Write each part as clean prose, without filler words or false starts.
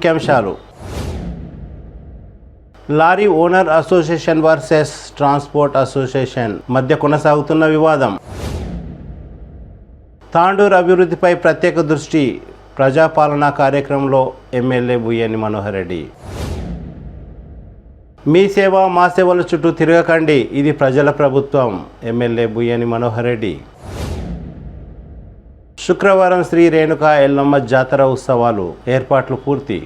ముఖ్యాంశాలు. Lorry owner association versus transport association మధ్య కొనసాగుతున్న వివాదం. తాండూరు అభివృద్ధిపై ప్రత్యేక దృష్టి ప్రజాపాలనా కార్యక్రమంలో ఎమ్మెల్యే బుయ్యని మనోహర్ రెడ్డి. మీ సేవ మా సేవల చుట్టూ తిరగకండి, ఇది ప్రజల ప్రభుత్వం, ఎమ్మెల్యే బుయ్యని మనోహర్ రెడ్డి. శుక్రవారం శ్రీ రేణుకా ఎల్లమ్మ జాతర ఉత్సవాలు ఏర్పాట్లు పూర్తి.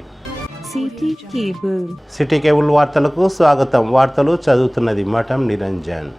సిటీ కేబుల్ వార్తలకు స్వాగతం. వార్తలు చదువుతున్నది మఠం నిరంజన్.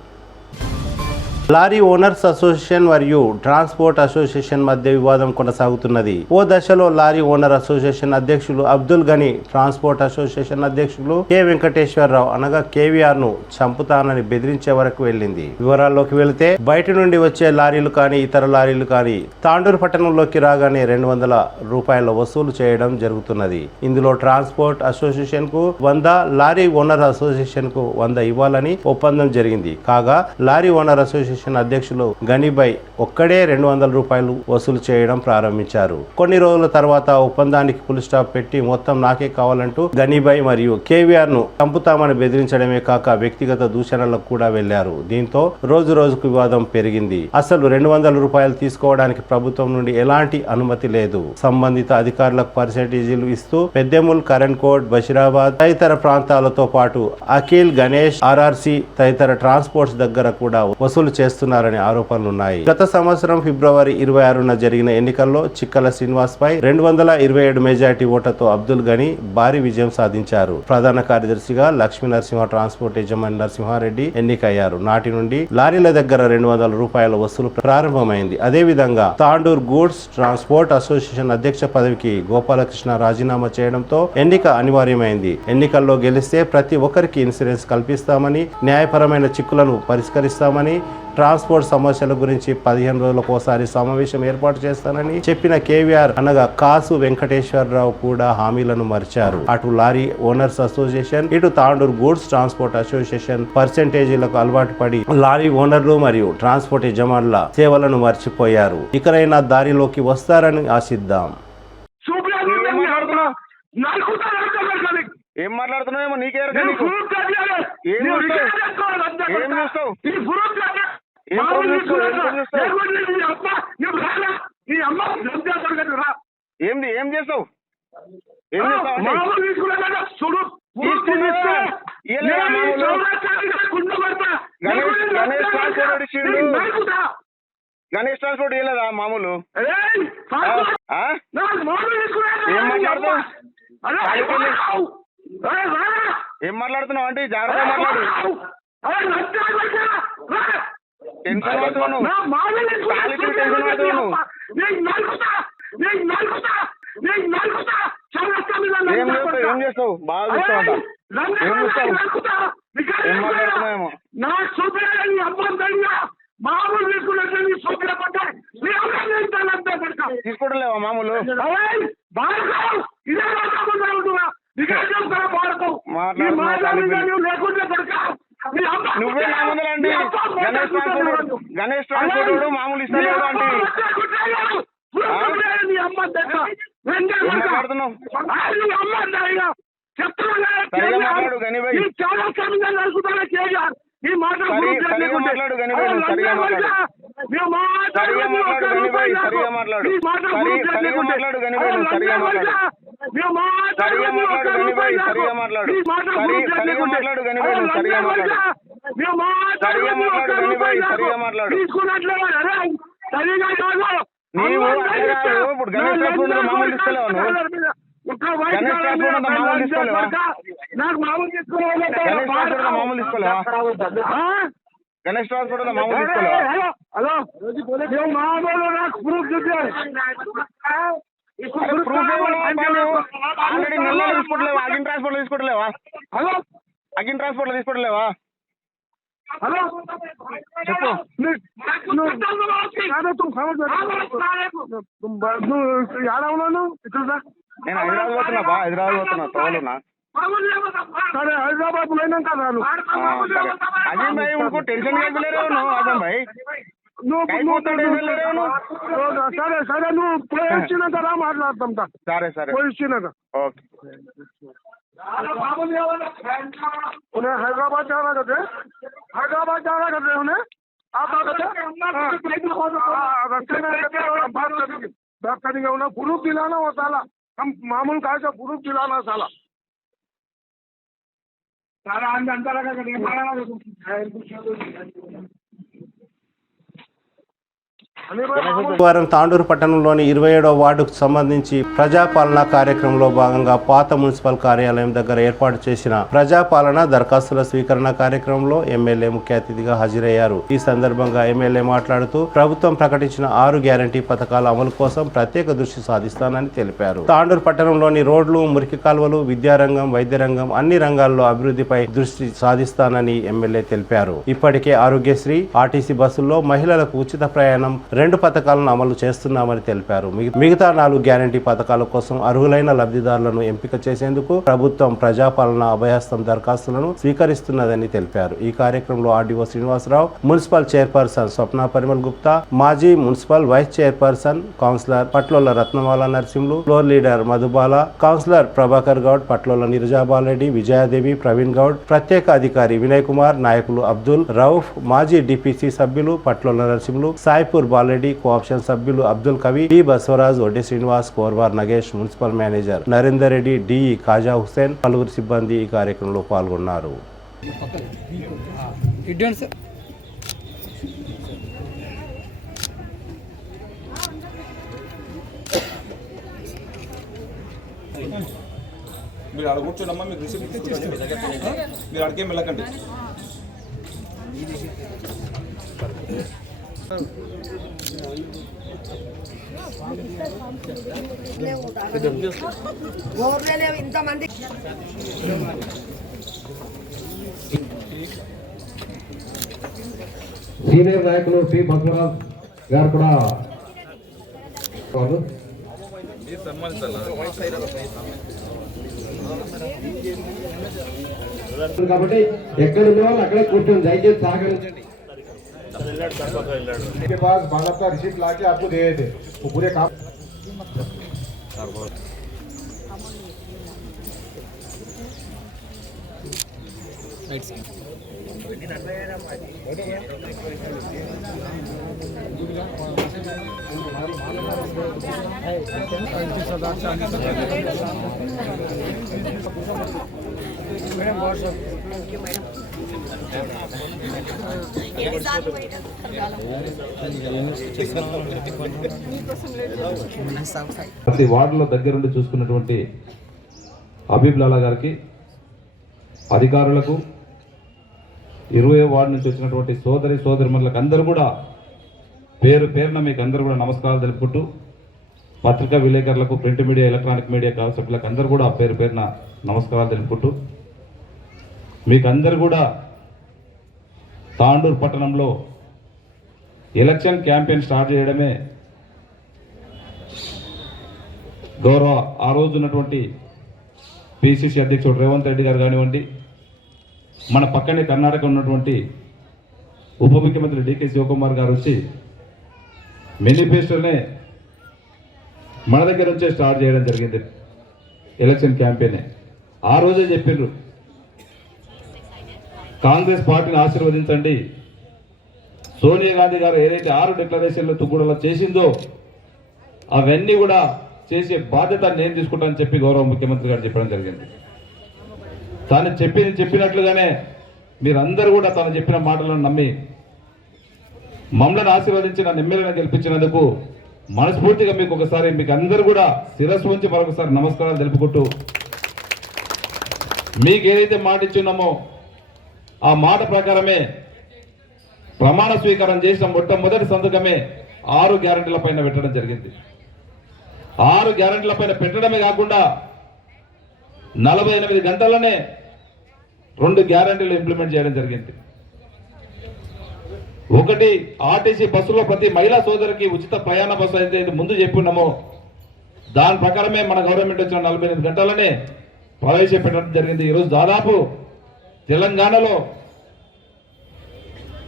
లారీ ఓనర్స్ అసోసియేషన్ మరియు ట్రాన్స్పోర్ట్ అసోసియేషన్ మధ్య వివాదం కొనసాగుతున్నది. ఓ దశలో లారీ ఓనర్ అసోసియేషన్ అధ్యక్షులు అబ్దుల్ గని, ట్రాన్స్పోర్ట్ అసోసియేషన్ అధ్యక్షులు కె వెంకటేశ్వరరావు అనగా కేవీఆర్ ను చంపుతానని బెదిరించే వరకు వెళ్ళింది. వివరాల్లోకి వెళితే బయట నుండి వచ్చే లారీలు కానీ ఇతర లారీలు కానీ తాండూరు పట్టణంలోకి రాగానే 200 రూపాయల వసూలు చేయడం జరుగుతున్నది. ఇందులో ట్రాన్స్పోర్ట్ అసోసియేషన్ కు 100, లారీ ఓనర్ అసోసియేషన్ కు 100 ఇవ్వాలని ఒప్పందం జరిగింది. కాగా లారీ ఓనర్ అసోసియేషన్ అధ్యక్షులు గనిబాయ్ ఒక్కడే 200 రూపాయలు వసూలు చేయడం ప్రారంభించారు. కొన్ని రోజుల తర్వాత ఒప్పందానికి ఫుల్ స్టాప్ పెట్టి మొత్తం నాకే కావాలంటూ గనిబాయ్ మరియు కేవీఆర్ ను చంపుతామని బెదిరించడమే కాక వ్యక్తిగత దూషణలకు కూడా వెళ్లారు. దీంతో రోజు రోజుకు వివాదం పెరిగింది. అసలు 200 రూపాయలు తీసుకోవడానికి ప్రభుత్వం నుండి ఎలాంటి అనుమతి లేదు. సంబంధిత అధికారులకు పర్సెంటేజీలు ఇస్తూ పెద్దెముల్, కరణ్ కోట్, బషీరాబాద్ తదితర ప్రాంతాలతో పాటు అఖిల్, గణేష్, ఆర్ఆర్సీ తదితర ట్రాన్స్పోర్ట్స్ దగ్గర కూడా వసూలు చేస్తున్నారనే ఆరోపణలున్నాయి. గత సంవత్సరం ఫిబ్రవరి 26న జరిగిన ఎన్నికల్లో చిక్కల శ్రీనివాస్ పై 227 మెజార్టీ ఓట్లతో అబ్దుల్ గని భారీ విజయం సాధించారు. ప్రధాన కార్యదర్శిగా లక్ష్మీ నరసింహ, ట్రాన్స్పోర్ట్ యజమాని నరసింహారెడ్డి ఎన్నికయ్యారు. నాటి నుండి లారీల దగ్గర 200 రూపాయల వసూలు ప్రారంభమైంది. అదేవిధంగా తాండూర్ గూడ్స్ ట్రాన్స్పోర్ట్ అసోసియేషన్ అధ్యక్ష పదవికి గోపాలకృష్ణ రాజీనామా చేయడంతో ఎన్నిక అనివార్యమైంది. ఎన్నికల్లో గెలిస్తే ప్రతి ఒక్కరికి ఇన్సూరెన్స్ కల్పిస్తామని, న్యాయపరమైన చిక్కులను పరిష్కరిస్తామని, ట్రాన్స్పోర్ట్ సమస్యల గురించి 15 రోజులకోసారి సమావేశం ఏర్పాటు చేస్తానని చెప్పిన కేవీఆర్ అనగా కాసు వెంకటేశ్వరరావు కూడా హామీలను మర్చారు. అటు లారీ ఓనర్స్ అసోసియేషన్, ఇటు తాండూరు గూడ్స్ ట్రాన్స్పోర్ట్ అసోసియేషన్ పర్సెంటేజీలకు అలవాటు పడి లారీ ఓనర్లు మరియు ట్రాన్స్పోర్ట్ యజమానుల సేవలను మర్చిపోయారు. ఇకనైనా దారిలోకి వస్తారని ఆశిద్దాం. ఏం మాట్లాడుతున్నావేమో నీకే ఏంది ఏం చేస్తావు? గణేష్ ట్రాన్స్పోర్ట్ ఇవ్వలేదా మామూలు? ఏం మాట్లాడతావు? ఏం మాట్లాడుతున్నావు అంటే జాగ్రత్త మాట్లాడు. టెన్షన్ పడుతున్నావు, టెన్షన్ పడుతున్నావు. ఏం చేస్తావు? బాగా చూస్తావు, ఏం చూస్తావు? ఏం మాట్లాడుతున్నావేమో. తీసుకోవట్లేవా మామూలు? నువ్వే నా ముందరండి గణేష్ ట్రాన్స్పోర్ట్ మామూలు ఇస్తలేవు అంటే మాట్లాడుతున్నావు. సరిగా మాట్లాడు గనిబాయ్, సరిగా మాట్లాడు గనిబాయ్, సరిగా మాట్లాడు, సరిగా మాట్లాడు గనిబాయ్, సరిగా మాట్లాడు, సరిగా మాట్లాడు గనిబాయ్, సరిగా మాట్లాడు, సరిగా మాట్లాడు గనిబాయ్, సరిగా మాట్లాడు, సరిగా మాట్లాడు గనిబాయ్, సరిగా మాట్లాడు, సరిగా మాట్లాడు గనిబాయ్, సరిగా మాట్లాడు. నీవు ఇప్పుడు గణేష్ ట్రాన్స్పోర్ట్ మామూలు ఇస్తలేవా? నువ్వు గణేష్ ట్రాన్స్పోర్ట్ అంతా మామూలు ఇస్తలేవా? గణేష్ ట్రాన్స్పోర్ట్ మామూలు ఇస్తలేవా? గణేష్ ట్రాన్స్పోర్ట్ అంతా మామూలు ఇస్తలేవా? ఆల్రెడీ నెలలో తీసుకోవట్లేవా? అగిన్ ట్రాన్స్పోర్ట్ తీసుకోవట్లేవా? అగిన్ ట్రాన్స్పోర్ట్ తీసుకోవట్లేవా? చెప్పు. నేను హైదరాబాద్ పోతున్నా బా, హైదరాబాద్ పోతున్నా తోలున్నా. సరే హైదరాబాద్ పోయినాక రాను. అజయ్ భాయ్ उनको टेंशन क्या ले रहे हो नो आजम भाई? సరే సరే నువ్వు పోయి వచ్చినాక రా మాట్లాడతాం. సరే సరే పోయి వచ్చినాక ఓకే. उन्हें हैदराबाद जाना करते, हैदराबाद जाना करते उन्हें आप बात करेंगे उन्हें प्रूफ दिलाना वो साला, हम मामूल का ऐसा प्रूफ दिलाना साला सारा अंदर लगा करेंगे। వారం తాండూరు పట్టణంలోని 27వ వార్డుకు సంబంధించి ప్రజాపాలన కార్యక్రమంలో భాగంగా పాత మున్సిపల్ కార్యాలయం దగ్గర ఏర్పాటు చేసిన ప్రజాపాలన దరఖాస్తుల స్వీకరణ కార్యక్రమంలో ఎమ్మెల్యే ముఖ్య అతిథిగా హాజరయ్యారు. ఈ సందర్భంగా ఎమ్మెల్యే మాట్లాడుతూ ప్రభుత్వం ప్రకటించిన 6 గ్యారంటీ పథకాల అమలు కోసం ప్రత్యేక దృష్టి సాధిస్తానని తెలిపారు. తాండూరు పట్టణంలోని రోడ్లు, మురికి కాలువలు, విద్యారంగం, వైద్య రంగం అన్ని రంగాల్లో అభివృద్ధిపై దృష్టి సాధిస్తానని ఎమ్మెల్యే తెలిపారు. ఇప్పటికే ఆరోగ్యశ్రీ, ఆర్టీసీ బస్సుల్లో మహిళలకు ఉచిత ప్రయాణం 2 పథకాలను అమలు చేస్తున్నామని తెలిపారు. మిగతా 4 గ్యారంటీ పథకాల కోసం అర్హులైన లబ్ధిదారులను ఎంపిక చేసేందుకు ప్రభుత్వం ప్రజాపాలన అభయహస్తం దరఖాస్తులను స్వీకరిస్తున్నదని తెలిపారు. ఈ కార్యక్రమంలో RDO Srinivasarao, municipal chairperson Swapna Parimal Gupta, మాజీ municipal vice chairperson councillor Patlola Ratnamala Narasimhulu, floor leader Madhubala, councillor Prabhakar Goud, Patlola Nirajabalareddy, Vijayadevi, Praveen Goud, ప్రత్యేక అధికారి వినయ్ కుమార్, నాయకులు అబ్దుల్ రౌఫ్, మాజీ డిపిసి సభ్యులు పట్లోల నరసింహులు, సాయిపూర్ బాలరెడ్డి, కోఆప్షన్ సభ్యులు Abdul Kavi, D Basavaraj, Vaddi Srinivas, Korvar Nagesh, municipal manager Narender Reddy, DE Khaja Husain, పలువురు సిబ్బంది ఈ కార్యక్రమంలో పాల్గొన్నారు. మీరు అక్కడ కూర్చోనమ్మా, మీకు రిసిప్ట్ తీసుకుంటాను, మీరు అడిగేం వెళ్ళకండి. ఇంతమంది సీనియర్ నాయకులు టి బసవరాజ్ గారు కూడా కాబట్టి ఎక్కడ ఉన్న వాళ్ళు అక్కడే కూర్చొని దయచేసి సహకరించండి. के पास बालक का रिसिप्ट लाके आपको दे देते वो पूरे काम ప్రతి వార్డులో దగ్గరుండి చూసుకున్నటువంటి హబీబ్ లాలా గారికి, అధికారులకు, 20వ వార్డు నుంచి వచ్చినటువంటి సోదరి సోదరిమణులకు అందరూ కూడా పేరు పేరున మీకు అందరూ కూడా నమస్కారాలు తెలుపుకుంటూ, పత్రికా విలేకరులకు, ప్రింట్ మీడియా, ఎలక్ట్రానిక్ మీడియా సభ్యులకు అందరూ కూడా పేరు పేరున నమస్కారాలు తెలుపుకుంటూ, మీకు అందరూ కూడా తాండూరు పట్టణంలో ఎలక్షన్ క్యాంపెయిన్ స్టార్ట్ చేయడమే గౌరవ ఆ రోజు ఉన్నటువంటి పిసిసి అధ్యక్షుడు రేవంత్ రెడ్డి గారు కానివ్వండి, మన పక్కనే కర్ణాటక ఉన్నటువంటి ఉప ముఖ్యమంత్రి డికే శివకుమార్ గారు వచ్చి మేనిఫెస్టోనే మన దగ్గర నుంచే స్టార్ట్ చేయడం జరిగింది. ఎలక్షన్ క్యాంపెయిన్ ఆ రోజే చెప్పిండ్రు, కాంగ్రెస్ పార్టీని ఆశీర్వదించండి, సోనియా గాంధీ గారు ఏదైతే 6 డిక్లరేషన్లు తుగ్గుడలో చేసిందో అవన్నీ కూడా చేసే బాధ్యత నేను తీసుకుంటానని చెప్పి గౌరవ ముఖ్యమంత్రి గారు చెప్పడం జరిగింది. తాను చెప్పినట్లుగానే మీరందరూ కూడా తాను చెప్పిన మాటలను నమ్మి మమ్మల్ని ఆశీర్వదించిన ఎమ్మెల్యేలను గెలిపించినందుకు మనస్ఫూర్తిగా మీకు అందరూ కూడా శిరస్సు ఉంచి మరొకసారి నమస్కారాలు తెలుపుకుంటూ, మీకు ఏదైతే మాట ఇచ్చున్నామో ఆ మాట ప్రకారమే ప్రమాణ స్వీకారం చేసిన మొట్టమొదటి సంతకమే 6 గ్యారెంటీల పైన పెట్టడం జరిగింది. 6 గ్యారెంటీల పైన పెట్టడమే కాకుండా 48 గంటల్లోనే 2 గ్యారెంటీలు ఇంప్లిమెంట్ చేయడం జరిగింది. ఒకటి, ఆర్టీసీ బస్సులో ప్రతి మహిళా సోదరికి ఉచిత ప్రయాణ బస్సు అయితే ముందు చెప్పున్నామో దాని ప్రకారమే మన గవర్నమెంట్ వచ్చిన 48 గంటలనే ప్రవేశపెట్టడం జరిగింది. ఈరోజు దాదాపు తెలంగాణలో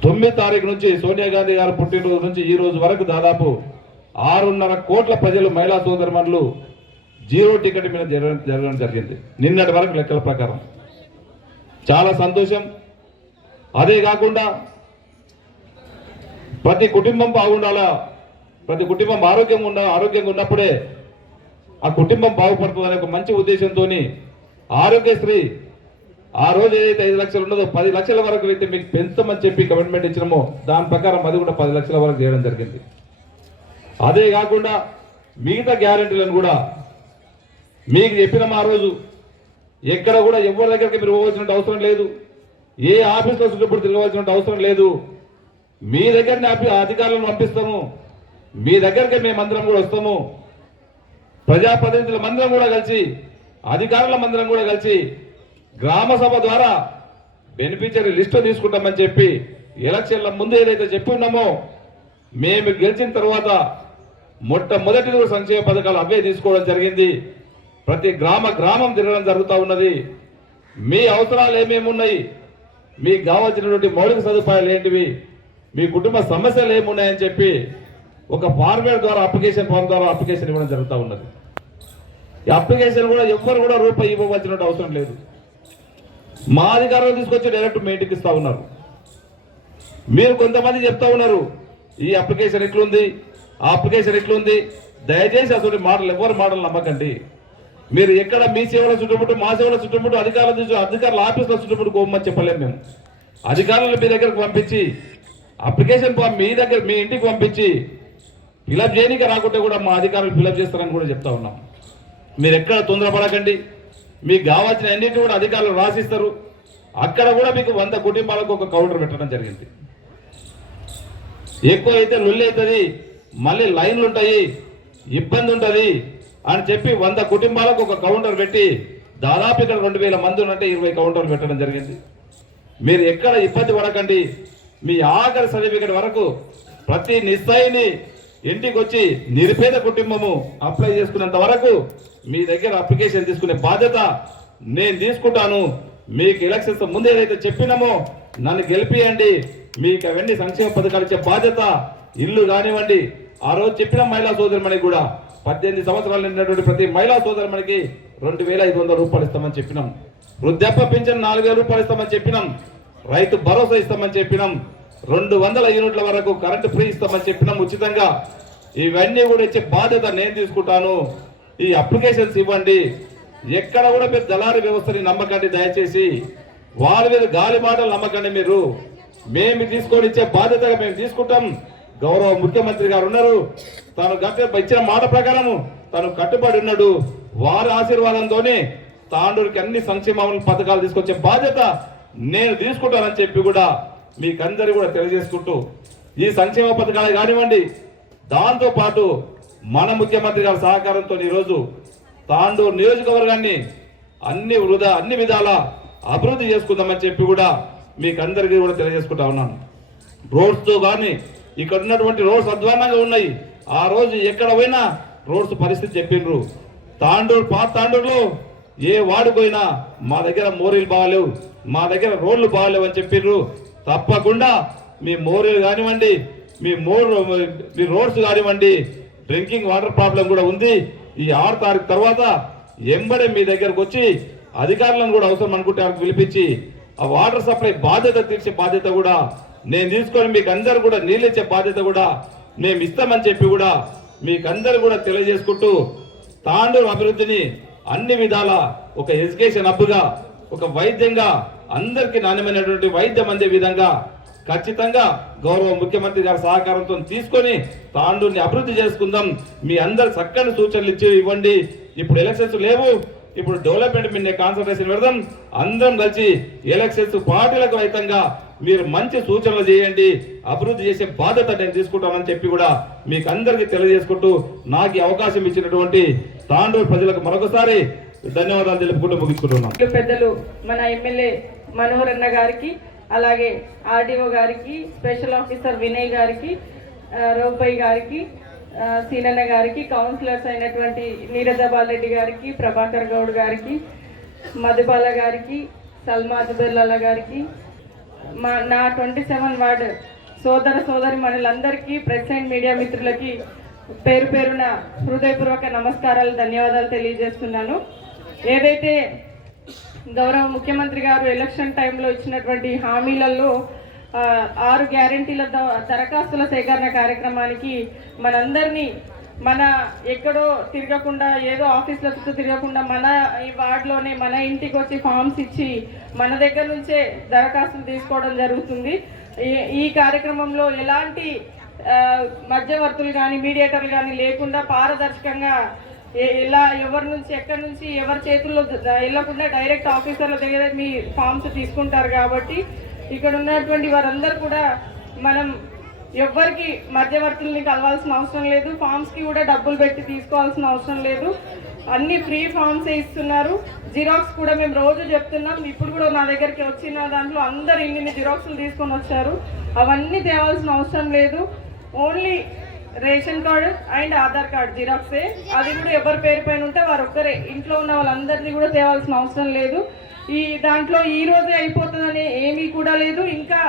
9 తారీఖు నుంచి సోనియా గాంధీ గారు పుట్టినరోజు నుంచి ఈ రోజు వరకు దాదాపు 6.5 కోట్ల ప్రజలు మహిళా సోదరుమణులు 0 టికెట్ మీద జరగడం జరిగింది నిన్నటి వరకు లెక్కల ప్రకారం. చాలా సంతోషం. అదే కాకుండా ప్రతి కుటుంబం బాగుండాలా, ప్రతి కుటుంబం ఆరోగ్యంగా ఉన్నప్పుడే ఆ కుటుంబం బాగుపడుతుందనే ఒక మంచి ఉద్దేశంతో ఆరోగ్యశ్రీ ఆ రోజు ఏదైతే 5 లక్షలు ఉన్నదో 10 లక్షల వరకు అయితే మీకు పెంచమని చెప్పి కమిట్మెంట్ ఇచ్చినామో దాని ప్రకారం అది కూడా 10 లక్షల వరకు చేయడం జరిగింది. అదే కాకుండా మిగతా గ్యారెంటీలను కూడా మీకు చెప్పినాం ఆ రోజు. ఎక్కడ కూడా ఎవరి దగ్గరికి మీరు పోవాల్సిన అవసరం లేదు, ఏ ఆఫీస్లో చుట్టూ తిరగవలసిన అవసరం లేదు. మీ దగ్గరనే అధికారులను పంపిస్తాము, మీ దగ్గరికి మేమందరం కూడా వస్తాము. ప్రజాప్రతినిధుల మందిరం కూడా కలిసి, అధికారుల మందిరం కూడా కలిసి గ్రామ సభ ద్వారా బెనిఫిషియరీ లిస్టు తీసుకుంటామని చెప్పి ఎలక్షన్ల ముందు ఏదైతే చెప్పి ఉన్నామో మేము గెలిచిన తర్వాత మొట్టమొదటి సంక్షేమ పథకాలు అవే తీసుకోవడం జరిగింది. ప్రతి గ్రామం తిరగడం జరుగుతూ ఉన్నది. మీ అవసరాలు ఏమేమి ఉన్నాయి, మీకు కావాల్సినటువంటి మౌలిక సదుపాయాలు ఏంటివి, మీ కుటుంబ సమస్యలు ఏమున్నాయని చెప్పి ఒక ఫార్మేట్ ద్వారా అప్లికేషన్ ఫామ్ ద్వారా అప్లికేషన్ ఇవ్వడం జరుగుతూ ఉన్నది. ఈ అప్లికేషన్ కూడా ఎవ్వరు కూడా రూపాయి ఇవ్వవలసిన అవసరం లేదు. మా అధికారులు తీసుకొచ్చి డైరెక్ట్ మీ ఇంటికి ఇస్తా ఉన్నారు. మీరు కొంతమంది చెప్తా ఉన్నారు ఈ అప్లికేషన్ ఎట్లుంది, ఆ అప్లికేషన్ ఎట్లుంది. దయచేసి అసలు మాటలు ఎవరు మాటలు నమ్మకండి. మీరు ఎక్కడ మీ సేవల చుట్టుముట్టు మా సేవల చుట్టుముట్టు అధికారుల ఆఫీసుల చుట్టుముట్టు కోమని చెప్పలేము. మేము అధికారులను మీ దగ్గరకు పంపించి అప్లికేషన్ ఫామ్ మీ ఇంటికి పంపించి ఫిలప్ చేయడానికి రాకుంటే కూడా మా అధికారులు ఫిలప్ చేస్తారని కూడా చెప్తా ఉన్నాం. మీరు ఎక్కడ తొందరపడకండి. మీకు కావాల్సిన అన్నింటినీ కూడా అధికారులు రాసిస్తారు. అక్కడ కూడా మీకు 100 కుటుంబాలకు ఒక కౌంటర్ పెట్టడం జరిగింది. ఎక్కువ అయితే లొల్లి అవుతుంది, మళ్ళీ లైన్లు ఉంటాయి, ఇబ్బంది ఉంటుంది అని చెప్పి 100 కుటుంబాలకు ఒక కౌంటర్ పెట్టి దాదాపు ఇక్కడ 2000 మంది ఉన్నట్టే 20 కౌంటర్లు పెట్టడం జరిగింది. మీరు ఎక్కడ ఇబ్బంది పడకండి. మీ ఆఖరి సర్టిఫికెట్ వరకు ప్రతి నిస్సాయిని ఇంటికి వచ్చి నిరుపేద కుటుంబము అప్లై చేసుకున్నంత వరకు మీ దగ్గర అప్లికేషన్ తీసుకునే బాధ్యత నేను తీసుకుంటాను. మీకు ఎలక్షన్స్ ముందు ఏదైతే చెప్పినామో నన్ను గెలిపియండి, మీకు అవన్నీ సంక్షేమ పథకాలు ఇచ్చే బాధ్యత, ఇల్లు కానివ్వండి. ఆ రోజు చెప్పిన మహిళా సోదరుమణికి కూడా 18 సంవత్సరాలు నిండినటువంటి ప్రతి మహిళా సోదరుమణికి 2500 రూపాయలు ఇస్తామని చెప్పినాం. వృద్ధాప్య పింఛన్ 4000 రూపాయలు ఇస్తామని చెప్పినాం. రైతు భరోసా ఇస్తామని చెప్పినాం. 200 యూనిట్ల వరకు కరెంటు ఫ్రీ ఇస్తామని చెప్పినాం ఉచితంగా. ఇవన్నీ కూడా ఇచ్చే బాధ్యత నేను తీసుకుంటాను. ఈ అప్లికేషన్స్ ఇవ్వండి. ఎక్కడ కూడా మీరు దళారీ వ్యవస్థని నమ్మకండి. దయచేసి వారి మీద గాలి మాటలు నమ్మకండి. మీరు మేము తీసుకొని ఇచ్చే బాధ్యతగా మేము తీసుకుంటాం. గౌరవ ముఖ్యమంత్రి గారు ఉన్నారు, తాను ఇచ్చిన మాట ప్రకారం తను కట్టుబడి ఉన్నాడు. వారి ఆశీర్వాదంతోనే తాండూరుకి అన్ని సంక్షేమ పథకాలు తీసుకొచ్చే బాధ్యత నేను తీసుకుంటానని చెప్పి కూడా మీకందరూ కూడా తెలియజేసుకుంటూ ఈ సంక్షేమ పథకాలు కానివ్వండి, దాంతో పాటు మన ముఖ్యమంత్రి గారి సహకారంతో ఈరోజు తాండూరు నియోజకవర్గాన్ని అన్ని విధాల అభివృద్ధి చేసుకుందామని చెప్పి కూడా మీకందరికీ కూడా తెలియజేసుకుంటా ఉన్నాను. రోడ్స్తో కానీ ఇక్కడ ఉన్నటువంటి రోడ్స్ అధ్వానంగా ఉన్నాయి. ఆ రోజు ఎక్కడ పోయినా రోడ్స్ పరిస్థితి చెప్పిండ్రు. పాత తాండూరులో ఏ వార్డు పోయినా మా దగ్గర మోరీలు బాగాలేవు, మా దగ్గర రోడ్లు బాగాలేవు అని చెప్పిండ్రు. తప్పకుండా మీ మోరీలు కానివ్వండి, మీ రోడ్స్ కానివ్వండి, డ్రింకింగ్ వాటర్ ప్రాబ్లం కూడా ఉంది. ఈ 6 తారీఖు తర్వాత ఎంబడే మీ దగ్గరకు వచ్చి అధికారులను కూడా అవసరం అనుకుంటే వాళ్ళకి పిలిపించి ఆ వాటర్ సప్లై బాధ్యత తీర్చే బాధ్యత కూడా నేను తీసుకొని మీకు అందరు కూడా నీళ్ళు ఇచ్చే బాధ్యత కూడా మేము ఇస్తామని చెప్పి కూడా మీకందరూ కూడా తెలియజేసుకుంటూ తాండూరు అభివృద్ధిని అన్ని విధాల ఒక ఎడ్యుకేషన్ హబ్గా, ఒక వైద్యంగా అందరికీ నాణ్యమైనటువంటి వైద్యం అందే విధంగా ఖచ్చితంగా గౌరవ ముఖ్యమంత్రి గారి సహకారంతో తీసుకొని తాండూరుని అభివృద్ధి చేసుకుందాం. మీ అందరు చక్కని సూచనలు ఇవ్వండి. ఇప్పుడు ఎలక్షన్స్ లేవు, ఇప్పుడు డెవలప్మెంట్ మీద కాన్సన్ట్రేషన్ పెడదాం. అందరం కలిసి ఎలక్షన్స్ పార్టీలకు రహితంగా మీరు మంచి సూచనలు చేయండి, అభివృద్ధి చేసే బాధ్యత నేను తీసుకుంటానని చెప్పి కూడా మీకు అందరికీ తెలియజేసుకుంటూ నాకు ఈ అవకాశం ఇచ్చినటువంటి తాండూరు ప్రజలకు మరొకసారి ధన్యవాదాలు తెలుపుకుంటూ ముగించుకుంటున్నాం. పెద్దలు మన ఎమ్మెల్యే మనోహర్ అన్న గారికి, అలాగే ఆర్డీఓ గారికి, స్పెషల్ ఆఫీసర్ వినయ్ గారికి, రూపయ్య గారికి, సీనన్న గారికి, కౌన్సిలర్స్ అయినటువంటి నీరజబాల్ రెడ్డి గారికి, ప్రభాకర్ గౌడ్ గారికి, మధుబాల గారికి, సల్మా జుబెల్లాల గారికి, నా 27 వార్డు సోదరి మనలందరికీ ప్రెస్ అండ్ మీడియా మిత్రులకి పేరు పేరున హృదయపూర్వక నమస్కారాలు, ధన్యవాదాలు తెలియజేస్తున్నాను. ఏదైతే గౌరవ ముఖ్యమంత్రి గారు ఎలక్షన్ టైంలో ఇచ్చినటువంటి హామీలలో 6 గ్యారెంటీల దరఖాస్తుల సేకరణ కార్యక్రమానికి మనందరినీ మన ఎక్కడో తిరగకుండా, ఏదో ఆఫీస్లో చుట్టూ తిరగకుండా మన ఈ వార్డులోనే మన ఇంటికి వచ్చి ఫామ్స్ ఇచ్చి మన దగ్గర నుంచే దరఖాస్తులు తీసుకోవడం జరుగుతుంది. ఈ కార్యక్రమంలో ఎలాంటి మధ్యవర్తులు కానీ మీడియేటర్లు కానీ లేకుండా పారదర్శకంగా ఇలా ఎవరి నుంచి ఎక్కడి నుంచి ఎవరి చేతుల్లో వెళ్ళకుండా డైరెక్ట్ ఆఫీసర్ల దగ్గర మీ ఫామ్స్ తీసుకుంటారు. కాబట్టి ఇక్కడ ఉన్నటువంటి వారందరూ కూడా మనం ఎవ్వరికి మధ్యవర్తుల్ని కలవాల్సిన అవసరం లేదు, ఫామ్స్కి కూడా డబ్బులు పెట్టి తీసుకోవాల్సిన అవసరం లేదు. అన్ని ఫ్రీ ఫామ్సే ఇస్తున్నారు. జిరాక్స్ కూడా మేము రోజు చెప్తున్నాం. ఇప్పుడు కూడా నా దగ్గరికి వచ్చిన దాంట్లో అందరు ఇన్ని జిరాక్స్లు తీసుకొని వచ్చారు. అవన్నీ తేవాల్సిన అవసరం లేదు. Only ration card and Aadhaar card జిరాక్సే. అది కూడా ఎవరి పేరు పైన ఉంటే వారు ఒక్కరే, ఇంట్లో ఉన్న వాళ్ళందరినీ కూడా తేవాల్సిన అవసరం లేదు. ఈ దాంట్లో ఈ రోజే అయిపోతుందని ఏమీ కూడా లేదు. ఇంకా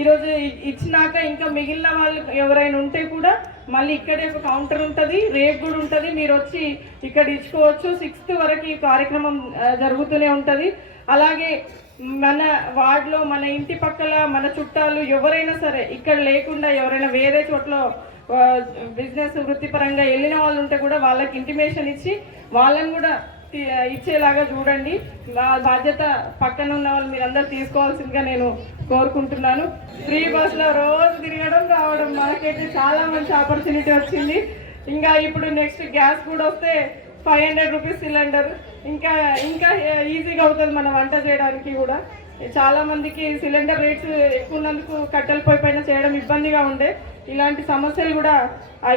ఈరోజు ఇచ్చినాక ఇంకా మిగిలిన వాళ్ళు ఎవరైనా ఉంటే కూడా మళ్ళీ ఇక్కడే ఒక కౌంటర్ ఉంటుంది, రేపు కూడా ఉంటుంది. మీరు వచ్చి ఇక్కడ ఇచ్చుకోవచ్చు. 6th వరకు ఈ కార్యక్రమం జరుగుతూనే ఉంటుంది. అలాగే మన వార్డులో మన ఇంటి పక్కల మన చుట్టాలు ఎవరైనా సరే ఇక్కడ లేకుండా ఎవరైనా వేరే చోట్ల బిజినెస్ వృత్తిపరంగా వెళ్ళిన వాళ్ళు ఉంటే కూడా వాళ్ళకి ఇంటిమేషన్ ఇచ్చి వాళ్ళని కూడా ఇచ్చేలాగా చూడండి. బాధ్యత పక్కన ఉన్న వాళ్ళు మీరందరూ తీసుకోవాల్సిందిగా నేను కోరుకుంటున్నాను. ఫ్రీ బస్లో రోజు తిరగడం రావడం మనకైతే చాలా మంచి ఆపర్చునిటీ వచ్చింది. ఇంకా ఇప్పుడు నెక్స్ట్ గ్యాస్ కూడా వస్తే 500 రూపీస్ సిలిండర్ ఇంకా ఈజీగా అవుతుంది మన వంట చేయడానికి కూడా. చాలా మందికి సిలిండర్ రేట్స్ ఎక్కువ ఉన్నందుకు కట్టెల పొయ్యి పైన చేయడం ఇబ్బందిగా ఉండే. ఇలాంటి సమస్యలు కూడా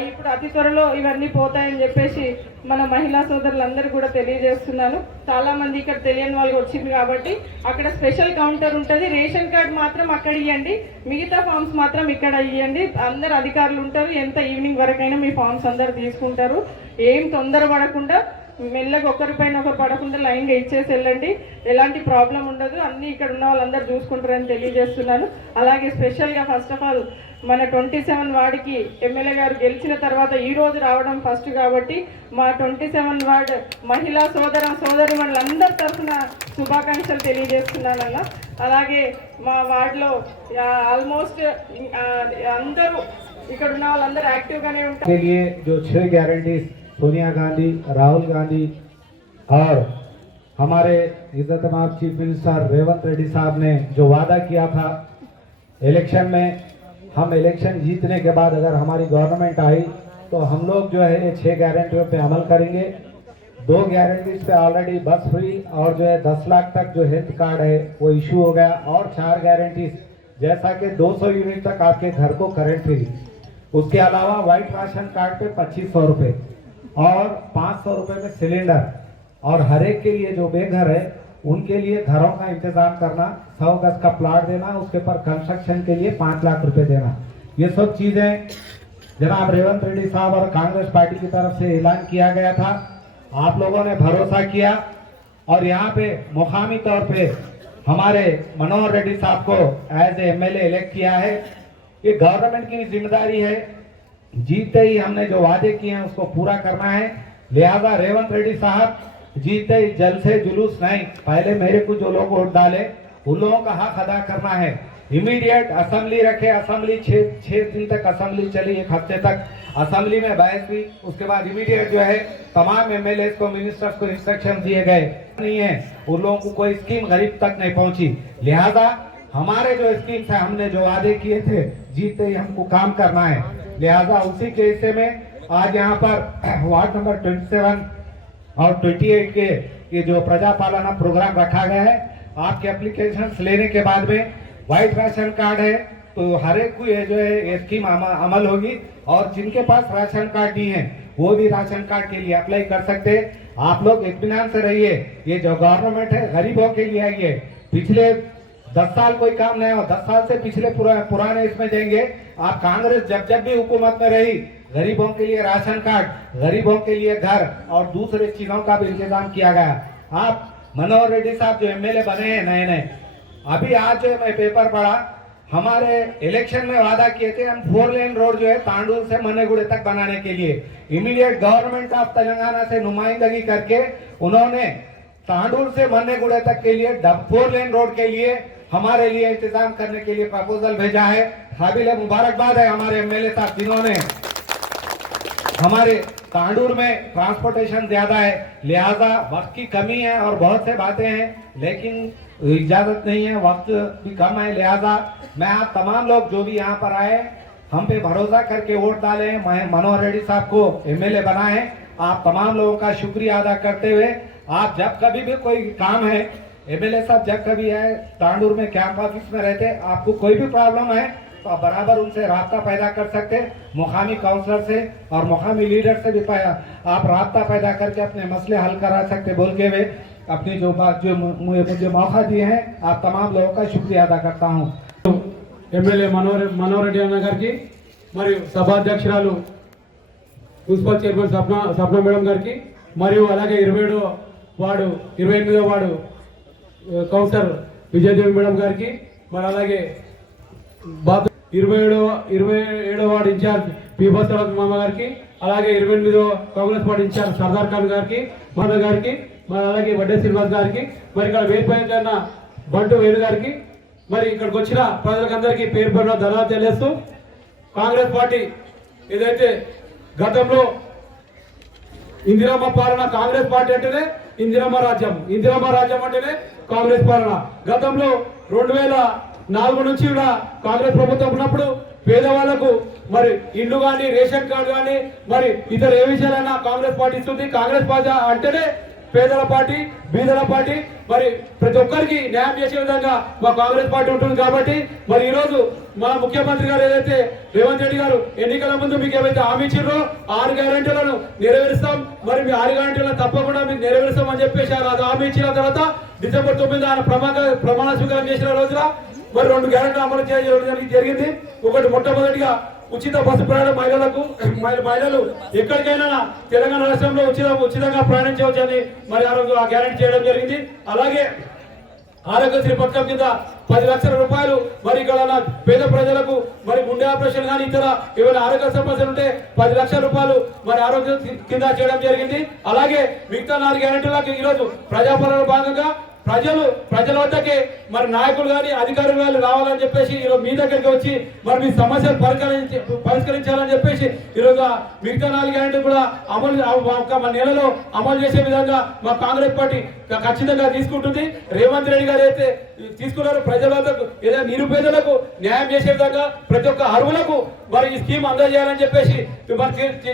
ఇప్పుడు అతి త్వరలో ఇవన్నీ పోతాయని చెప్పేసి మన మహిళా సోదరులందరూ కూడా తెలియజేస్తున్నాను. చాలా మంది ఇక్కడ తెలియని వాళ్ళు వచ్చింది కాబట్టి అక్కడ స్పెషల్ కౌంటర్ ఉంటుంది. రేషన్ కార్డ్ మాత్రం అక్కడ ఇవ్వండి, మిగతా ఫామ్స్ మాత్రం ఇక్కడ ఇవ్వండి. అందరు అధికారులు ఉంటారు. ఎంత ఈవినింగ్ వరకైనా మీ ఫామ్స్ అందరు తీసుకుంటారు. ఏం తొందర పడకుండా మెల్లగా ఒకరిపైన ఒకరు పడకుండా లైన్గా ఇచ్చేసి వెళ్ళండి. ఎలాంటి ప్రాబ్లం ఉండదు. అన్నీ ఇక్కడ ఉన్న వాళ్ళందరూ చూసుకుంటారని తెలియజేస్తున్నాను. అలాగే స్పెషల్గా ఫస్ట్ ఆఫ్ ఆల్ మన 27 వార్డుకి ఎమ్మెల్యే గారు గెలిచిన తర్వాత ఈరోజు రావడం ఫస్ట్ కాబట్టి మా 27 వార్డు మహిళా సోదరి వాళ్ళందరి తరఫున శుభాకాంక్షలు తెలియజేస్తున్నానన్న. అలాగే మా వార్డులో ఆల్మోస్ట్ అందరూ ఇక్కడ ఉన్న వాళ్ళందరూ యాక్టివ్గానే ఉంటారు. जो 6 गारंटीज सोनिया गांधी, राहुल गांधी और हमारे इज्जतमाब चीफ मिनिस्टर रेवंत रेड्डी साहब ने जो वादा किया था इलेक्शन में, हम इलेक्शन जीतने के बाद अगर हमारी गवर्नमेंट आई तो हम लोग जो है ये 6 गारंटियों पे अमल करेंगे. 2 गारंटीज पे ऑलरेडी बस फ्री और जो है 10 लाख तक जो हेल्थ कार्ड है वो इशू हो गया. और 4 गारंटीज जैसा कि 200 यूनिट तक आपके घर को करंट फ्री. उसके अलावा व्हाइट राशन कार्ड पे 2500 रुपये और 500 रुपये में सिलेंडर. और हर एक के लिए जो बेघर है उनके लिए घरों का इंतजाम करना, 100 गज का प्लाट देना, उसके पर कंस्ट्रक्शन के लिए 5 लाख रुपए देना. ये सब चीजें जनाब रेवंत रेड्डी साहब और कांग्रेस पार्टी की तरफ से ऐलान किया गया था. आप लोगों ने भरोसा किया और यहाँ पे मुकामी तौर पे हमारे मनोहर रेड्डी साहब को एज ए MLA इलेक्ट किया है. ये गवर्नमेंट की जिम्मेदारी है. जीतते ही हमने जो वादे किए हैं उसको पूरा करना है. लिहाजा रेवंत रेड्डी साहब जीते ही जलसे जुलूस नहीं, पहले मेरे को जो लोग वोट डाले उन लोगों का हक अदा करना है. इमीडिएट असेंबली रखे. असेंबली 6 दिन तक असेंबली चली, 1 हफ्ते तक असेंबली में बहस हुई. उसके बाद इमीडिएट जो है तमाम MLA को, मिनिस्टर्स को इंस्ट्रक्शन दिए गए नहीं है. उन लोगों को कोई स्कीम गरीब तक नहीं पहुंची. लिहाजा हमारे जो स्कीम्स है, हमने जो वादे किए थे, जीते ही हमको काम करना है. लिहाजा उसी के हिस्से में आज यहाँ पर वार्ड नंबर 27 और 28 के ये जो प्रजा पालना प्रोग्राम रखा गया है. आपके एप्लीकेशन लेने के बाद में व्हाइट राशन कार्ड है तो हर एक को ये जो है ये स्कीम अमल होगी. और जिनके पास राशन कार्ड नहीं है वो भी राशन कार्ड के लिए अप्लाई कर सकते हैं. आप लोग इत्मीनान से रहिए. ये जो गवर्नमेंट है गरीबों के लिए आई है. पिछले 10 साल कोई काम नहीं हो, 10 साल से पिछले पुराने इसमें देंगे. आप कांग्रेस जब भी हुकूमत में रही, गरीबों के लिए राशन कार्ड, गरीबों के लिए घर और दूसरे चीजों का भी इंतजाम किया गया. आप मनोहर रेड्डी साहब जो MLA बने हैं नए, अभी आज जो मैं पेपर पढ़ा हमारे इलेक्शन में वादा किए थे हम 4 लेन रोड जो है तांडूर से मन्नेगुड़े तक बनाने के लिए इमीडिएट गवर्नमेंट ऑफ तेलंगाना से नुमाइंदगी करके उन्होंने तांडूर से मन्नेगुड़े तक के लिए 4 लेन रोड के लिए हमारे लिए इंतजाम करने के लिए प्रपोजल भेजा है। काबिल मुबारकबाद है हमारे एमएलए साहब जिन्होंने हमारे तांडूर में ट्रांसपोर्टेशन ज्यादा है, लिहाजा वक्त की कमी है और बहुत से बातें हैं, लेकिन इजाजत नहीं है, वक्त भी कम है, लिहाजा मैं आप तमाम लोग जो भी यहाँ पर आए हम पे भरोसा करके वोट डाले, मैं मनोहर रेड्डी साहब को एमएलए बनाए। आप तमाम लोगों का शुक्रिया अदा करते हुए आप जब कभी भी कोई काम है, एमएलए साहब जब कभी आए तांडूर में कैंप ऑफिस में रहते, आपको कोई भी प्रॉब्लम है तो आप बराबर उनसे रास्ता पैदा कर सकते, मुकामी काउंसलर से और मुकामी लीडर से भी आप रास्ता पैदा करके अपने मसले हल करा सकते बोल के वे अपनी जो बात जो मुझे मौका दिए हैं आप तमाम लोगों का शुक्रिया अदा करता हूँ। ఎమ్మెల్యే మనోహర్ రెడ్డి అన్న గారికి మరియు సభాధ్యక్షురాలు మున్సిపల్ చైర్మన్ సప్న మేడం గారికి మరియు అలాగే 27వ వార్డు 28వ వార్డు కౌన్సిలర్ విజయదేవి మేడం గారికి మరి అలాగే 27వ వార్డు ఇన్ఛార్జ్ పి బసవరాజ్ మామ గారికి అలాగే 28వ కాంగ్రెస్ పార్టీ ఇన్ఛార్జ్ సర్దార్ ఖాన్ గారికి మన గారికి మరి అలాగే వడ్డే శ్రీనివాస్ గారికి మరి ఇక్కడ వేరుపైన బంటు వేణు గారికి మరి ఇక్కడికి వచ్చిన ప్రజలకందరికీ పేరు పేరున ధన్యవాదాలు తెలియజేస్తూ కాంగ్రెస్ పార్టీ ఏదైతే గతంలో ఇందిరమ్మ పాలన కాంగ్రెస్ పార్టీ అంటేనే ఇందిరమ్మ రాజ్యం అంటేనే కాంగ్రెస్ పాలన గతంలో 2004 నుంచి కూడా కాంగ్రెస్ ప్రభుత్వం ఉన్నప్పుడు పేదవాళ్లకు మరి ఇల్లు కానీ రేషన్ కార్డు కానీ మరి ఇతర ఏ విషయాలైనా కాంగ్రెస్ పార్టీ ఇస్తుంది। కాంగ్రెస్ పార్టీ అంటేనే పేదల పార్టీ బీదల పార్టీ మరి ప్రతి ఒక్కరికి న్యాయం చేసే విధంగా మా కాంగ్రెస్ పార్టీ ఉంటుంది కాబట్టి మరి ఈరోజు మా ముఖ్యమంత్రి గారు ఏదైతే రేవంత్ రెడ్డి గారు ఎన్నికల ముందు మీకు ఏవైతే హామీ ఇచ్చారో 6 గ్యారెంటీలను నెరవేరుస్తాం, మరి మీ 6 గ్యారెంటీలను తప్పకుండా మీకు నెరవేరుస్తాం అని చెప్పేసి అది హామీ ఇచ్చిన తర్వాత డిసెంబర్ 9 ఆయన ప్రమాణ స్వీకారం చేసిన రోజున మరి 2 గ్యారెంటీలు అమలు చేయడం జరిగింది। ఒకటి మొట్టమొదటిగా ఉచిత బస్సు ప్రయాణం మహిళలు ఎక్కడికైనా తెలంగాణ రాష్ట్రంలో ఉచితంగా ప్రయాణించవచ్చని మరి ఆ రోజు ఆ గ్యారెంటీ చేయడం జరిగింది। అలాగే ఆరోగ్యశ్రీ పథకం కింద 10 లక్షల రూపాయలు మరి ఇక్కడ పేద ప్రజలకు మరి గుండె ఆపరేషన్ కానీ ఇతర ఏమైనా ఆరోగ్య సమస్యలు ఉంటే 10 లక్షల రూపాయలు మరి ఆరోగ్య కింద చేయడం జరిగింది। అలాగే మిగతా 4 గ్యారెంటీలకు ఈరోజు ప్రజాపాలనలో భాగంగా ప్రజల వద్దకే మరి నాయకులు కానీ అధికారులు కానీ రావాలని చెప్పేసి ఈరోజు మీ దగ్గరికి వచ్చి మరి మీ సమస్యలు పరిష్కరించాలని చెప్పేసి ఈరోజు మిగతా 4 గ్యారెంటీ కూడా మన నెలలో అమలు చేసే విధంగా మా కాంగ్రెస్ పార్టీ ఖచ్చితంగా తీసుకుంటుంది। రేవంత్ రెడ్డి గారు అయితే తీసుకున్నారు ప్రజల వద్దకు ఏదైనా నిరుపేదలకు న్యాయం చేసే విధంగా ప్రతి ఒక్క అర్హులకు మరి ఈ స్కీమ్ అందజేయాలని చెప్పేసి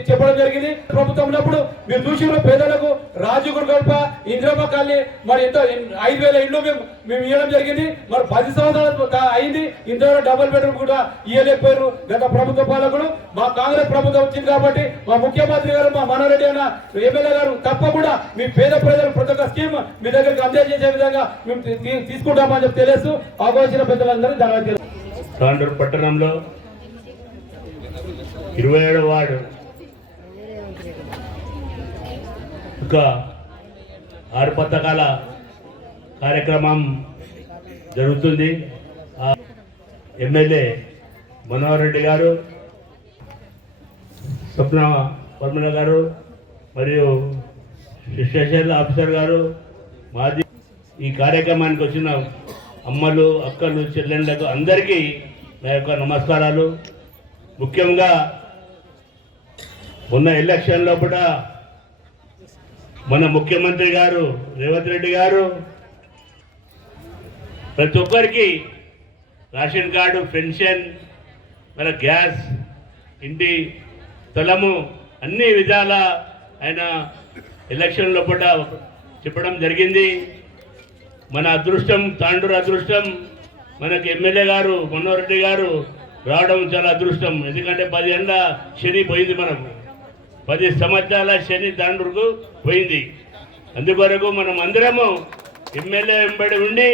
చెప్పడం జరిగింది। ప్రభుత్వం ఉన్నప్పుడు మీరు చూసిన పేదలకు రాజు గురుగల్ప ఇందిరమ్మ కాలనీ మరి ఎంతో 5,000 ఇళ్ళు మేము ఇవ్వడం జరిగింది। మరి 10 సంవత్సరాలు అయింది, ఇంతవరకు డబుల్ బెడ్రూమ్ కూడా ఇవ్వలేకపోయారు గత ప్రభుత్వ పాలకులు। మా కాంగ్రెస్ ప్రభుత్వం వచ్చింది కాబట్టి మా ముఖ్యమంత్రి గారు మా మనోహర్ రెడ్డి అన్న ఎమ్మెల్యే గారు తప్పకుండా మీ పేద ప్రజలు ప్రతి ఒక్క స్కీమ్ మీ దగ్గరికి అందజేసే విధంగా మేము తీసుకుంటామని చెప్పి తెలియజేస్తూ ఆగోచిన పెద్దలందరూ ధన్యవాదాలు। తాండూరు పట్టణంలో 27వ వార్డు ఒక 6 పథకాల కార్యక్రమం జరుగుతుంది। ఎమ్మెల్యే మనోహర్ రెడ్డి గారు, స్వప్న పద్మన గారు మరియు స్పెషల్ ఆఫీసర్ గారు మాజీ ఈ కార్యక్రమానికి వచ్చిన అమ్మలు అక్కలు చెల్లెళ్ళకు అందరికీ నా యొక్క నమస్కారాలు। ముఖ్యంగా ఉన్న ఎలక్షన్లో కూడా మన ముఖ్యమంత్రి గారు రేవంత్ రెడ్డి గారు ప్రతి ఒక్కరికి రేషన్ కార్డు, పెన్షన్, మన గ్యాస్, ఇంటి స్థలము అన్ని విధాల ఆయన ఎలక్షన్లో కూడా చెప్పడం జరిగింది। మన అదృష్టం, తాండూరు అదృష్టం, మనకి ఎమ్మెల్యే గారు మనోహర్ రెడ్డి గారు రావడం చాలా అదృష్టం। ఎందుకంటే 10 ఏళ్ళ శని పోయింది, మనకు 10 సంవత్సరాల శని తాండూరుకు పోయింది। అందుకొరకు మనం అందరము ఎమ్మెల్యే వెంబడి ఉండి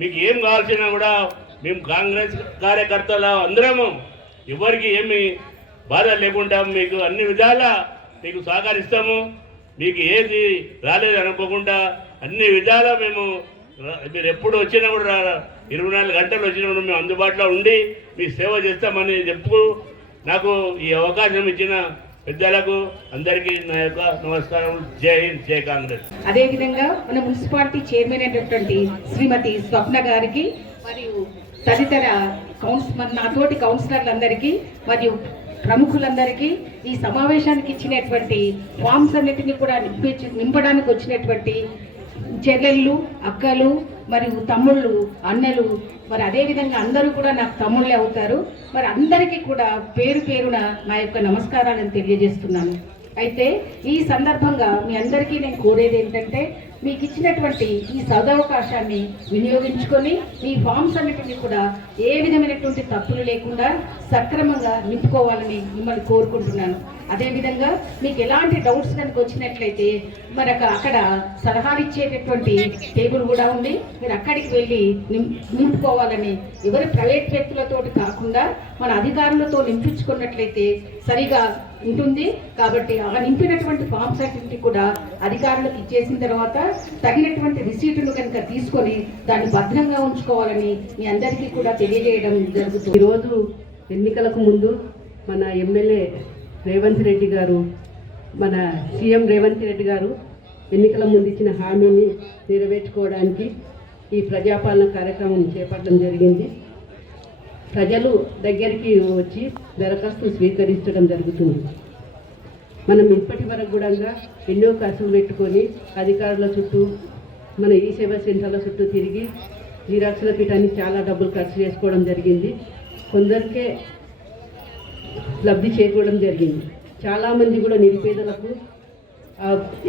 మీకు ఏం కావాల్సినా కూడా మేము కాంగ్రెస్ కార్యకర్తలు అందరము ఎవరికి ఏమి బాధ లేకుండా మీకు అన్ని విధాలా మీకు సహకరిస్తాము। మీకు ఏది రాలేదు అనుకోకుండా అన్ని విధాలా మేము మీరు ఎప్పుడు వచ్చినా కూడా 24 గంటలు వచ్చినా కూడా మేము అందుబాటులో ఉండి మీ సేవ చేస్తామని చెప్పుకు నాకు ఈ అవకాశం ఇచ్చిన పెద్దలకు అందరికీ నా యొక్క నమస్కారం. జై హింద్, జై కాంగ్రెస్. అదేవిధంగా మన మున్సిపాలిటీ చైర్మన్ అయినటువంటి శ్రీమతి స్వప్న గారికి మరియు తదితర నాతోటి కౌన్సిలర్లందరికీ మరియు ప్రముఖులందరికీ ఈ సమావేశానికి ఇచ్చినటువంటి ఫామ్స్ అన్నిటినీ కూడా నింపడానికి వచ్చినటువంటి చెల్లెళ్ళు, అక్కలు మరియు తమ్ముళ్ళు, అన్నలు, మరి అదేవిధంగా అందరూ కూడా నాకు తమ్ముళ్ళే అవుతారు. మరి అందరికీ కూడా పేరు పేరున నా యొక్క నమస్కారాలను తెలియజేస్తున్నాను. అయితే ఈ సందర్భంగా మీ అందరికీ నేను కోరేది ఏంటంటే మీకు ఇచ్చినటువంటి ఈ సదవకాశాన్ని వినియోగించుకొని ఈ ఫామ్స్ అన్నిటిని కూడా ఏ విధమైనటువంటి తప్పులు లేకుండా సక్రమంగా నింపుకోవాలని మిమ్మల్ని కోరుకుంటున్నాను. అదేవిధంగా మీకు ఎలాంటి డౌట్స్ కనుక వచ్చినట్లయితే మనకు అక్కడ సలహాలు ఇచ్చేటటువంటి టేబుల్ కూడా ఉంది. మీరు అక్కడికి వెళ్ళి నింపుకోవాలని, ఎవరి ప్రైవేట్ వ్యక్తులతో కాకుండా మన అధికారులతో నింపించుకున్నట్లయితే సరిగా ఉంటుంది. కాబట్టి ఆ నింపినటువంటి ఫామ్స్ అన్నింటినీ కూడా అధికారులకు ఇచ్చేసిన తర్వాత తగినటువంటి రిసీటును కనుక తీసుకొని దాన్ని భద్రంగా ఉంచుకోవాలని మీ అందరికీ కూడా తెలియజేయడం జరుగుతుంది. ఈరోజు ఎన్నికలకు ముందు మన ఎమ్మెల్యే రేవంత్ రెడ్డి గారు, మన సీఎం రేవంత్ రెడ్డి గారు ఎన్నికల ముందు ఇచ్చిన హామీని నెరవేర్చుకోవడానికి ఈ ప్రజాపాలన కార్యక్రమం చేపట్టడం జరిగింది. ప్రజలు దగ్గరికి వచ్చి దరఖాస్తులు స్వీకరించడం జరుగుతుంది. మనం ఇప్పటి వరకు కూడా ఎన్నో ఖర్చులు పెట్టుకొని అధికారుల చుట్టూ, మన ఈ సేవా సెంటర్ల చుట్టూ తిరిగి జిరాక్స్ల పీఠానికి చాలా డబ్బులు ఖర్చు చేసుకోవడం జరిగింది. కొందరికే లబ్ధి చేకూడడం జరిగింది. చాలామంది కూడా నిరుపేదలకు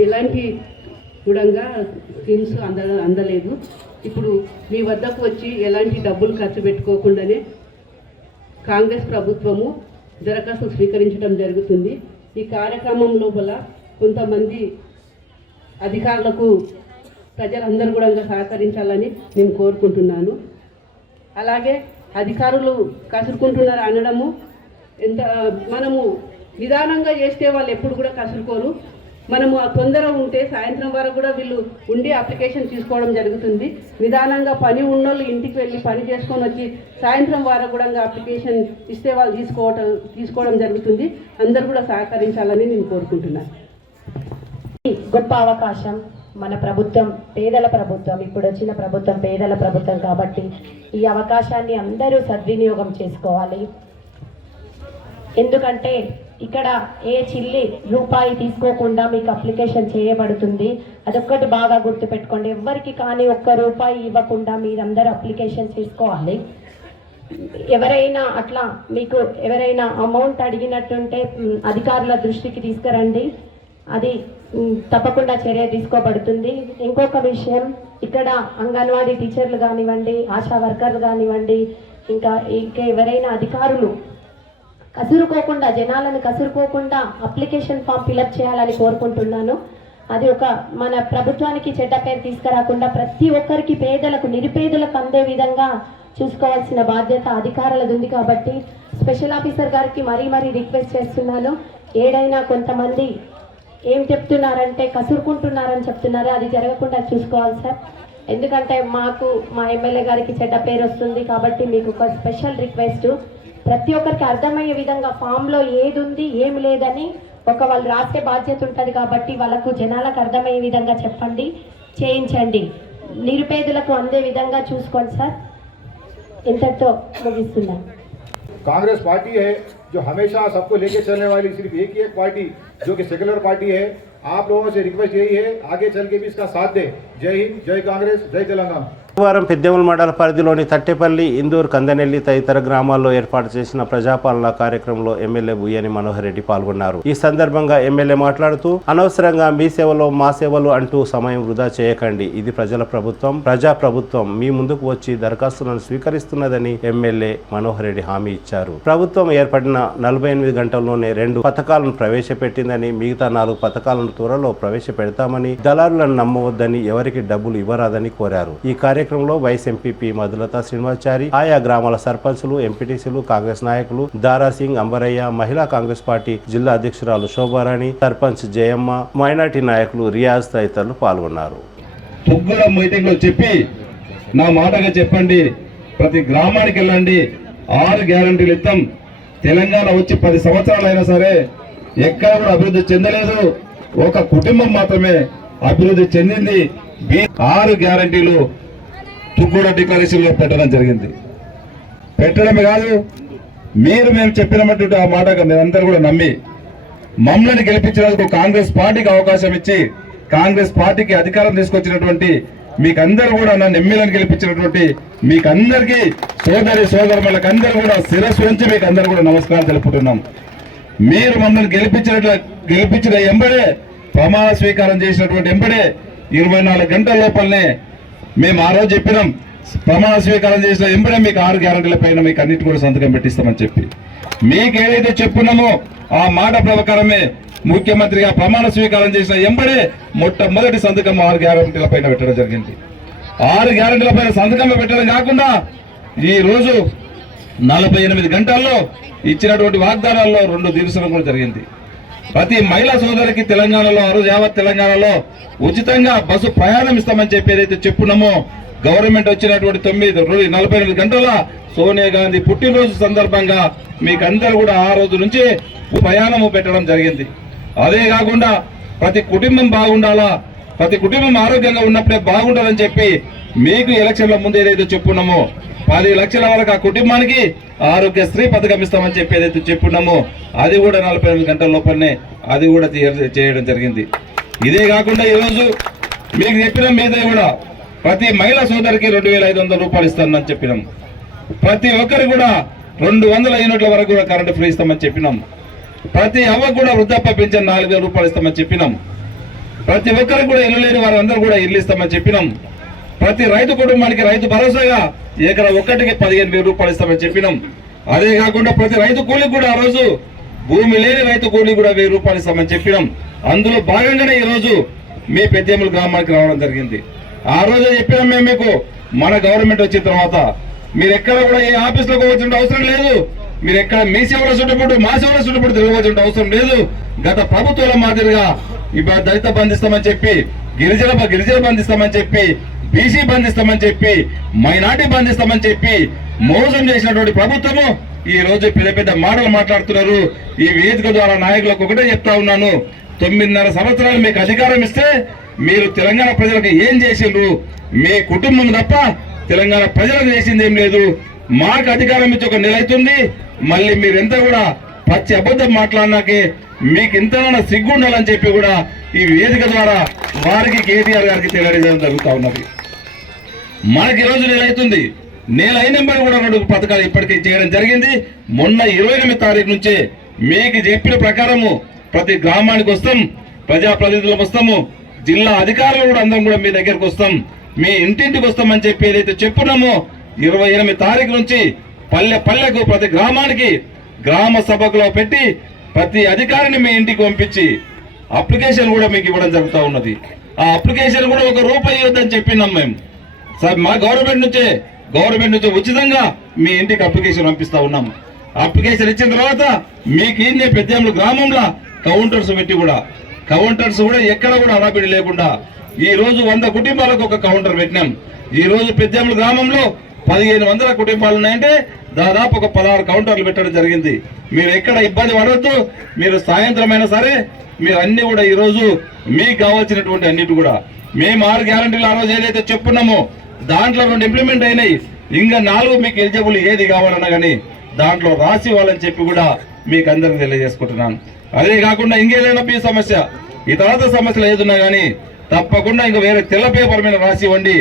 ఎలాంటి కూడా స్కీమ్స్ అందలేదు. ఇప్పుడు మీ వద్దకు వచ్చి ఎలాంటి డబ్బులు ఖర్చు పెట్టుకోకుండానే కాంగ్రెస్ ప్రభుత్వము దరఖాస్తు స్వీకరించడం జరుగుతుంది. ఈ కార్యక్రమం లోపల కొంతమంది అధికారులకు ప్రజలందరూ కూడా సహకరించాలని నేను కోరుకుంటున్నాను. అలాగే అధికారులు కసురుకుంటున్నారు అనడము మనము నిదానంగా చేస్తే వాళ్ళు ఎప్పుడు కూడా కసురుకోరు. మనము ఆ తొందర ఉంటే సాయంత్రం వరకు కూడా వీళ్ళు ఉండి అప్లికేషన్ తీసుకోవడం జరుగుతుంది. నిదానంగా పని ఉన్నోళ్ళు ఇంటికి వెళ్ళి పని చేసుకొని వచ్చి సాయంత్రం వరకు కూడా అప్లికేషన్ ఇస్తే వాళ్ళు తీసుకోవడం జరుగుతుంది. అందరూ కూడా సహకరించాలని నేను కోరుకుంటున్నాను. గొప్ప అవకాశం మన ప్రభుత్వం, పేదల ప్రభుత్వం, ఇప్పుడు వచ్చిన ప్రభుత్వం పేదల ప్రభుత్వం కాబట్టి ఈ అవకాశాన్ని అందరూ సద్వినియోగం చేసుకోవాలి. ఎందుకంటే ఇక్కడ ఏ చిల్లి రూపాయి తీసుకోకుండా మీకు అప్లికేషన్ చేయబడుతుంది. అదొక్కటి బాగా గుర్తుపెట్టుకోండి. ఎవ్వరికి కానీ ఒక్క రూపాయి ఇవ్వకుండా మీరందరూ అప్లికేషన్ తీసుకోవాలి. ఎవరైనా అట్లా మీకు ఎవరైనా అమౌంట్ అడిగినట్టుంటే అధికారుల దృష్టికి తీసుకురండి. అది తప్పకుండా చర్య తీసుకోబడుతుంది. ఇంకొక విషయం, ఇక్కడ అంగన్వాడీ టీచర్లు కానివ్వండి, ఆశా వర్కర్లు కానివ్వండి, ఇంకా ఎవరైనా అధికారులు కసురుకోకుండా, జనాలను కసురుకోకుండా అప్లికేషన్ ఫామ్ ఫిలప్ చేయాలని కోరుకుంటున్నాను. అది ఒక మన ప్రభుత్వానికి చెడ్డ పేరు తీసుకురాకుండా ప్రతి ఒక్కరికి, పేదలకు, నిరుపేదలకు అందే విధంగా చూసుకోవాల్సిన బాధ్యత అధికారులది ఉంది. కాబట్టి స్పెషల్ ఆఫీసర్ గారికి మరీ రిక్వెస్ట్ చేస్తున్నాను. ఏడైనా కొంతమంది ఏం చెప్తున్నారంటే కసురుకుంటున్నారని చెప్తున్నారు. అది జరగకుండా చూసుకోవాలి సార్. ఎందుకంటే మా ఎమ్మెల్యే గారికి చెడ్డ పేరు వస్తుంది. కాబట్టి మీకు ఒక స్పెషల్ రిక్వెస్ట్, ప్రతి ఒక్కరికి అర్థమయ్యే విధంగా ఫామ్లో ఏది ఉంది ఏమి లేదని వాళ్ళు రాసే బాధ్యత ఉంటుంది. కాబట్టి వాళ్ళకు జనాలకు అర్థమయ్యే విధంగా చెప్పండి, చేయించండి. నిరుపేదలకు అందే విధంగా చూసుకోండి సార్. ఇంతటితో ముగిస్తున్నాను. कांग्रेस पार्टी है जो हमेशा सबको लेके चलने वाली सिर्फ एक ही एक पार्टी जो कि सेक्युलर पार्टी है. आप लोगों से रिक्वेस्ट यही है, आगे चल के भी इसका साथ दें. जय हिंद, जय कांग्रेस, जय तेलंगाना. బుధవారం పెద్దేముల్ మండల పరిధిలోని తట్టేపల్లి, ఇందూర్, కందనెల్లి తదితర గ్రామాల్లో ఏర్పాటు చేసిన ప్రజాపాలన కార్యక్రమంలో ఎమ్మెల్యే బుయ్యని మనోహర్ రెడ్డి పాల్గొన్నారు. ఈ సందర్భంగా ఎమ్మెల్యే మాట్లాడుతూ, అనవసరంగా మీ సేవలో మా సేవలు అంటూ సమయం వృధా చేయకండి. ఇది ప్రజల ప్రభుత్వం, ప్రజా ప్రభుత్వం మీ ముందుకు వచ్చి దరఖాస్తులను స్వీకరిస్తున్నదని ఎమ్మెల్యే మనోహర్ రెడ్డి హామీ ఇచ్చారు. ప్రభుత్వం ఏర్పడిన 48 గంటల్లోనే 2 పథకాలను ప్రవేశపెట్టిందని, మిగతా 4 పథకాలను త్వరలో ప్రవేశపెడతామని, దళారులను నమ్మవద్దని, ఎవరికి డబ్బులు ఇవ్వరాదని కోరారు. ఈ కార్యక్రమంలో వైస్ ఎంపీపీ మధులత శ్రీనివాచారి, ఆయా గ్రామాల సర్పంచులు, ఎంపీటీసీలు, కాంగ్రెస్ నాయకులు దారాసింగ్, అంబరయ్య, మహిళా కాంగ్రెస్ పార్టీ జిల్లా అధ్యక్షురాలు శోభారాణి, సర్పంచ్ జయమ్మ, మైనార్టీ నాయకులు రియాజ్ తదితరులు పాల్గొన్నారు. తుగ్గల మీటింగ్ లో చెప్పి నా మాటగా చెప్పండి, ప్రతి గ్రామానికి వెళ్ళండి, 6 గ్యారంటీలు ఇస్తాం. తెలంగాణ వచ్చి 10 సంవత్సరాలు అయినా సరే ఎక్కడ కూడా అభివృద్ధి చెందలేదు. ఒక కుటుంబం మాత్రమే అభివృద్ధి చెందింది. 6 గ్యారంటీలు తుగ్గూడ డిక్లరేషన్ లో పెట్టడం జరిగింది. పెట్టడమే కాదు, మేము చెప్పినటువంటి ఆ మాటగా మీరందరూ కూడా నమ్మి మమ్మల్ని గెలిపించినందుకు కాంగ్రెస్ పార్టీకి అవకాశం ఇచ్చి కాంగ్రెస్ పార్టీకి అధికారం తీసుకొచ్చినటువంటి మీకందరూ కూడా నన్ను ఎమ్మెల్యేని గెలిపించినటువంటి మీకందరికీ సోదరులకు అందరూ కూడా శిరస్సు ఉంచి మీకు అందరూ కూడా నమస్కారం తెలుపుతున్నాం. మీరు మమ్మల్ని గెలిపించిన ఎంబడే ప్రమాణ స్వీకారం చేసినటువంటి ఎంబడే 24 గంటల లోపలనే మేము ఆ రోజు చెప్పినాం, ప్రమాణ స్వీకారం చేసిన ఎంబడే మీకు 6 గ్యారంటీల పైన మీకు అన్నిటి కూడా సంతకం పెట్టిస్తామని చెప్పి మీకు ఏదైతే చెప్పున్నామో ఆ మాట ప్రకారమే ముఖ్యమంత్రిగా ప్రమాణ స్వీకారం చేసిన ఎంబడే మొట్టమొదటి సంతకం 6 గ్యారంటీల పైన పెట్టడం జరిగింది. 6 గ్యారంటీల పైన సంతకం పెట్టడం కాకుండా ఈ రోజు 48 గంటల్లో ఇచ్చినటువంటి వాగ్దానాల్లో 2 దివసాలు కూడా జరిగింది. ప్రతి మహిళా సోదరికి తెలంగాణలో ఆ రోజు యావత్ తెలంగాణలో ఉచితంగా బస్సు ప్రయాణం ఇస్తామని చెప్పి ఏదైతే చెప్పున్నామో గవర్నమెంట్ వచ్చినటువంటి 48 గంటల సోనియా గాంధీ పుట్టినరోజు సందర్భంగా మీకందరూ కూడా ఆ రోజు నుంచి ప్రయాణము పెట్టడం జరిగింది. అదే కాకుండా ప్రతి కుటుంబం బాగుండాలా, ప్రతి కుటుంబం ఆరోగ్యంగా ఉన్నప్పుడే బాగుండాలని చెప్పి మీకు ఎలక్షన్ల ముందు ఏదైతే చెప్పున్నామో 10 లక్షల వరకు ఆ కుటుంబానికి ఆరోగ్యశ్రీ పథకం ఇస్తామని చెప్పి ఏదైతే చెప్పున్నామో అది కూడా 48 గంటల లోపలనే అది కూడా చేయడం జరిగింది. ఇదే కాకుండా ఈరోజు మీకు చెప్పిన మీద కూడా ప్రతి మహిళా సోదరికి 2,500 రూపాయలు ఇస్తామని చెప్పినాం. ప్రతి ఒక్కరికి కూడా 200 యూనిట్ల వరకు కూడా కరెంటు ఫ్రీ ఇస్తామని చెప్పినాం. ప్రతి అవ్వకు కూడా వృద్ధాప్య పింఛన్ 4,000 రూపాయలు ఇస్తామని చెప్పినాం. ప్రతి ఒక్కరికి కూడా ఇల్లు లేని వారందరూ కూడా ఇల్లు ఇస్తామని చెప్పినాం. ప్రతి రైతు కుటుంబానికి రైతు భరోసాగా ఎకరా ఒక్కటికి 15,000 రూపాయలు ఇస్తామని చెప్పినాం. అదే కాకుండా ప్రతి రైతు కూలికి కూడా ఆ రోజు భూమి లేని రైతు కూలికి కూడా 1,000 రూపాయలు ఇస్తామని చెప్పినాం. అందులో భాగంగానే ఈ రోజు మీ పెద్దేముల గ్రామానికి రావడం జరిగింది. ఆ రోజే చెప్పినాం మేము మీకు, మన గవర్నమెంట్ వచ్చిన తర్వాత మీరు ఎక్కడ కూడా ఏ ఆఫీసులకు వచ్చిన అవసరం లేదు, మీరు ఎక్కడ మీ సేవల చుట్టుపట్టు మా సేవల చుట్టుపట్టు తిరగవలసిన అవసరం లేదు. గత ప్రభుత్వాల మాదిరిగా ఇప్పుడు దళిత బంధిస్తామని చెప్పి గిరిజన బంధిస్తామని చెప్పి బీసీ బంధిస్తామని చెప్పి మైనార్టీ బంధిస్తామని చెప్పి మోసం చేసినటువంటి ప్రభుత్వము ఈ రోజు పెద్ద మాటలు మాట్లాడుతున్నారు. ఈ వేదిక ద్వారా నాయకులకు ఒకటే చెప్తా ఉన్నాను, 9.5 సంవత్సరాలు మీకు అధికారం ఇస్తే మీరు తెలంగాణ ప్రజలకు ఏం చేసిండ్రు? మీ కుటుంబం తప్ప తెలంగాణ ప్రజలకు చేసింది ఏం లేదు. మాకు అధికారం ఇచ్చి 1 నెల అవుతుంది, మళ్ళీ మీరెంత కూడా పచ్చి అబద్ధం మాట్లాడినాకే మీకు ఇంతనైనా సిగ్గు ఉండాలని చెప్పి కూడా ఈ వేదిక ద్వారా వారికి కేటీఆర్ గారికి తెలియజేయడం జరుగుతూ ఉన్నది. మనకి ఈ రోజు నెల అవుతుంది, నెల అయిన కూడా 2 పథకాలు ఇప్పటికీ చేయడం జరిగింది. మొన్న 28 తారీఖు నుంచే మీకు చెప్పిన ప్రకారము ప్రతి గ్రామానికి వస్తాం, ప్రజాప్రతినిధులకు వస్తాము, జిల్లా అధికారులు కూడా అందరం కూడా మీ దగ్గరకు వస్తాం, మీ ఇంటింటికి వస్తామని చెప్పి ఏదైతే చెప్పున్నామో 28 తారీఖు నుంచి పల్లెకు ప్రతి గ్రామానికి గ్రామ సభలో పెట్టి ప్రతి అధికారిని మీ ఇంటికి పంపించి అప్లికేషన్ కూడా మీకు ఇవ్వడం జరుగుతూ ఉన్నది. ఆ అప్లికేషన్ కూడా 1 రూపాయి ఇవ్వద్దని చెప్పినాం మేము. సార్ మా గవర్నమెంట్ నుంచి ఉచితంగా మీ ఇంటికి అప్లికేషన్ పంపిస్తా ఉన్నాం. అప్లికేషన్ ఇచ్చిన తర్వాత మీకు ఏంటి పెద్దేముల గ్రామంలో కౌంటర్స్ పెట్టి కూడా కౌంటర్స్ కూడా ఎక్కడ కూడా అడాపిడి లేకుండా ఈ రోజు 100 కుటుంబాలకు ఒక కౌంటర్ పెట్టినాం. ఈ రోజు పెద్దేముల గ్రామంలో 1500 కుటుంబాలు ఉన్నాయంటే దాదాపు ఒక 16 కౌంటర్లు పెట్టడం జరిగింది. మీరు ఎక్కడ ఇబ్బంది పడవద్దు, మీరు సాయంత్రం అయినా సరే మీరు అన్ని కూడా ఈ రోజు మీకు కావాల్సినటువంటి అన్నిటి కూడా మేము 6 గ్యారంటీలు ఆ రోజు ఏదైతే చెప్పున్నామో దాంట్లో 2 ఇంప్లిమెంట్ అయినాయి, ఇంకా 4 మీకు ఎలిజిబుల్ ఏది కావాలన్నా కానీ దాంట్లో రాసి ఇవ్వాలని చెప్పి కూడా మీకు అందరికి తెలియజేసుకుంటున్నాను. అదే కాకుండా ఇంకేదైనా మీ సమస్య ఈ తర్వాత సమస్యలు ఏదున్నా కానీ తప్పకుండా ఇంకా వేరే తెల్ల పేపర్ మీద రాసి ఇవ్వండి.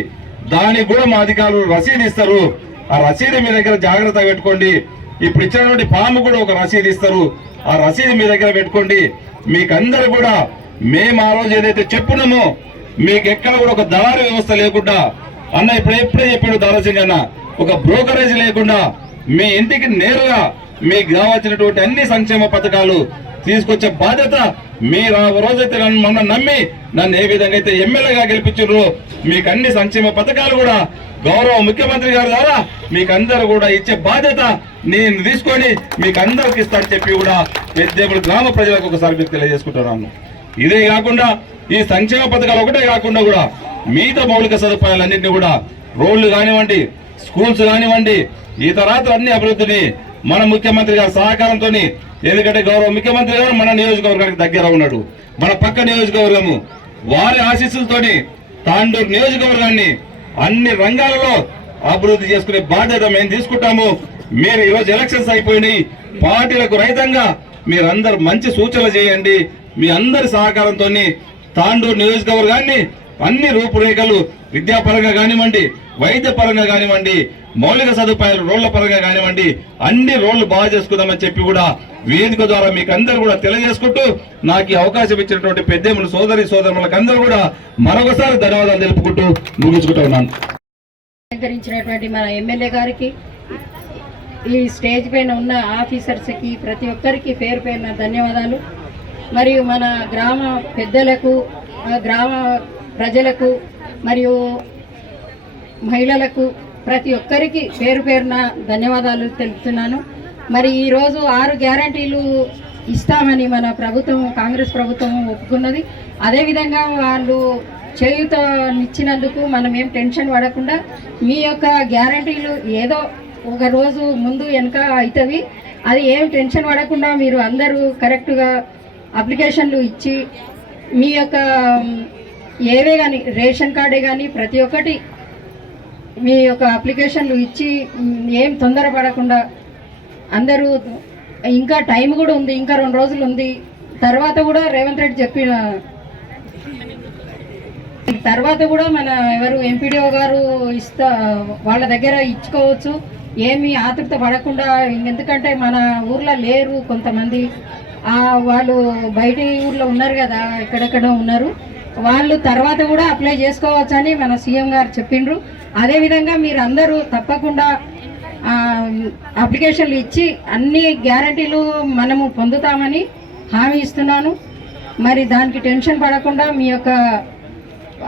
దానికి కూడా మా అధికారులు రసీదు ఇస్తారు. ఆ రసీదు మీ దగ్గర జాగ్రత్తగా పెట్టుకోండి. ఇప్పుడు ఇచ్చినటువంటి ఫామ్ కూడా ఒక రసీదు ఇస్తారు, ఆ రసీదు మీ దగ్గర పెట్టుకోండి. మీకందరూ కూడా మేము ఆ రోజు ఏదైతే చెప్పున్నామో మీకు ఎక్కడ కూడా ఒక దళారీ వ్యవస్థ లేకుండా అన్న ఎప్పుడే చెప్పాడు దారాసింగ్ అన్న, ఒక బ్రోకరేజ్ లేకుండా మీ ఇంటికి నేరుగా మీకు కావాల్సినటువంటి అన్ని సంక్షేమ పథకాలు తీసుకొచ్చే బాధ్యత మీరు ఆ రోజైతే నన్ను నమ్మి నన్ను ఏ విధంగా అయితే ఎమ్మెల్యేగా గెలిపించారో మీకు అన్ని సంక్షేమ పథకాలు కూడా గౌరవ ముఖ్యమంత్రి గారి ద్వారా మీకు అందరూ కూడా ఇచ్చే బాధ్యత నేను తీసుకొని మీకు అందరికి ఇస్తానని చెప్పి కూడా పెద్దేముల గ్రామ ప్రజలకు ఒకసారి మీకు తెలియజేసుకుంటున్నాను. ఇదే కాకుండా ఈ సంక్షేమ పథకాలు ఒకటే కాకుండా కూడా మిగతా మౌలిక సదుపాయాలన్నింటినీ కూడా రోడ్లు కానివ్వండి, స్కూల్స్ కానివ్వండి, ఇతరాత్ర అన్ని అభివృద్ధిని మన ముఖ్యమంత్రి గారి సహకారంతో, ఎందుకంటే గౌరవ ముఖ్యమంత్రి గారు మన నియోజకవర్గానికి దగ్గర ఉన్నాడు, మన పక్క నియోజకవర్గము, వారి ఆశీస్సులతోని తాండూరు నియోజకవర్గాన్ని అన్ని రంగాలలో అభివృద్ధి చేసుకునే బాధ్యత మేము తీసుకుంటాము. మీరు ఈరోజు ఎలక్షన్స్ అయిపోయినాయి, పార్టీలకు రహితంగా మీరందరూ మంచి సూచనలు చేయండి. మీ అందరి సహకారంతో తాండూరు నియోజకవర్గాన్ని అన్ని రూపురేఖలు విద్యాపరంగా కానివ్వండి, వైద్య పరంగా కానివ్వండి, మౌలిక సదుపాయాలు రోడ్ల పరంగా కానివ్వండి, అన్ని రోడ్లు బాగా చేసుకుందామని చెప్పి కూడా వేదిక ద్వారా మీకు అందరూ కూడా తెలియజేసుకుంటూ, నాకు ఈ అవకాశం ఇచ్చినటువంటి పెద్దమ్మలు సోదరులకు అందరూ కూడా మరొకసారి ధన్యవాదాలు తెలుపుకుంటూ ముగించుకుంటూ ఉన్నాను. అలంకరించినటువంటి మన ఎమ్మెల్యే గారికి, ఈ స్టేజ్ పైన ఉన్న ఆఫీసర్స్కి, ప్రతి ఒక్కరికి పేరు పేరున ధన్యవాదాలు. మరియు మన గ్రామ పెద్దలకు, గ్రామ ప్రజలకు మరియు మహిళలకు ప్రతి ఒక్కరికి పేరు పేరున ధన్యవాదాలు తెలుపుతున్నాను. మరి ఈరోజు 6 గ్యారంటీలు ఇస్తామని మన ప్రభుత్వం, కాంగ్రెస్ ప్రభుత్వం ఒప్పుకున్నది. అదేవిధంగా వాళ్ళు చేయూతనిచ్చినందుకు మనం ఏం టెన్షన్ పడకుండా, మీ యొక్క గ్యారంటీలు ఏదో ఒక రోజు ముందు వెనక అవుతుంది, అది ఏం టెన్షన్ పడకుండా మీరు అందరూ కరెక్ట్గా అప్లికేషన్లు ఇచ్చి, మీ యొక్క ఏవే కానీ రేషన్ కార్డే కానీ ప్రతి ఒక్కటి మీ యొక్క అప్లికేషన్లు ఇచ్చి ఏం తొందరపడకుండా అందరూ, ఇంకా టైం కూడా ఉంది, ఇంకా 2 రోజులు ఉంది. తర్వాత కూడా రేవంత్ రెడ్డి చెప్పిన తర్వాత కూడా మన ఎవరు ఎంపీడీఓ గారు వాళ్ళ దగ్గర ఇచ్చుకోవచ్చు, ఏమీ ఆతృత పడకుండా. ఎందుకంటే మన ఊర్లో లేరు కొంతమంది, వాళ్ళు బయట ఊర్లో ఉన్నారు కదా, ఎక్కడెక్కడ ఉన్నారు, వాళ్ళు తర్వాత కూడా అప్లై చేసుకోవచ్చని మన సీఎం గారు చెప్పిండ్రు. అదేవిధంగా మీరు అందరూ తప్పకుండా అప్లికేషన్లు ఇచ్చి అన్ని గ్యారంటీలు మనము పొందుతామని హామీ ఇస్తున్నాను. మరి దానికి టెన్షన్ పడకుండా మీ యొక్క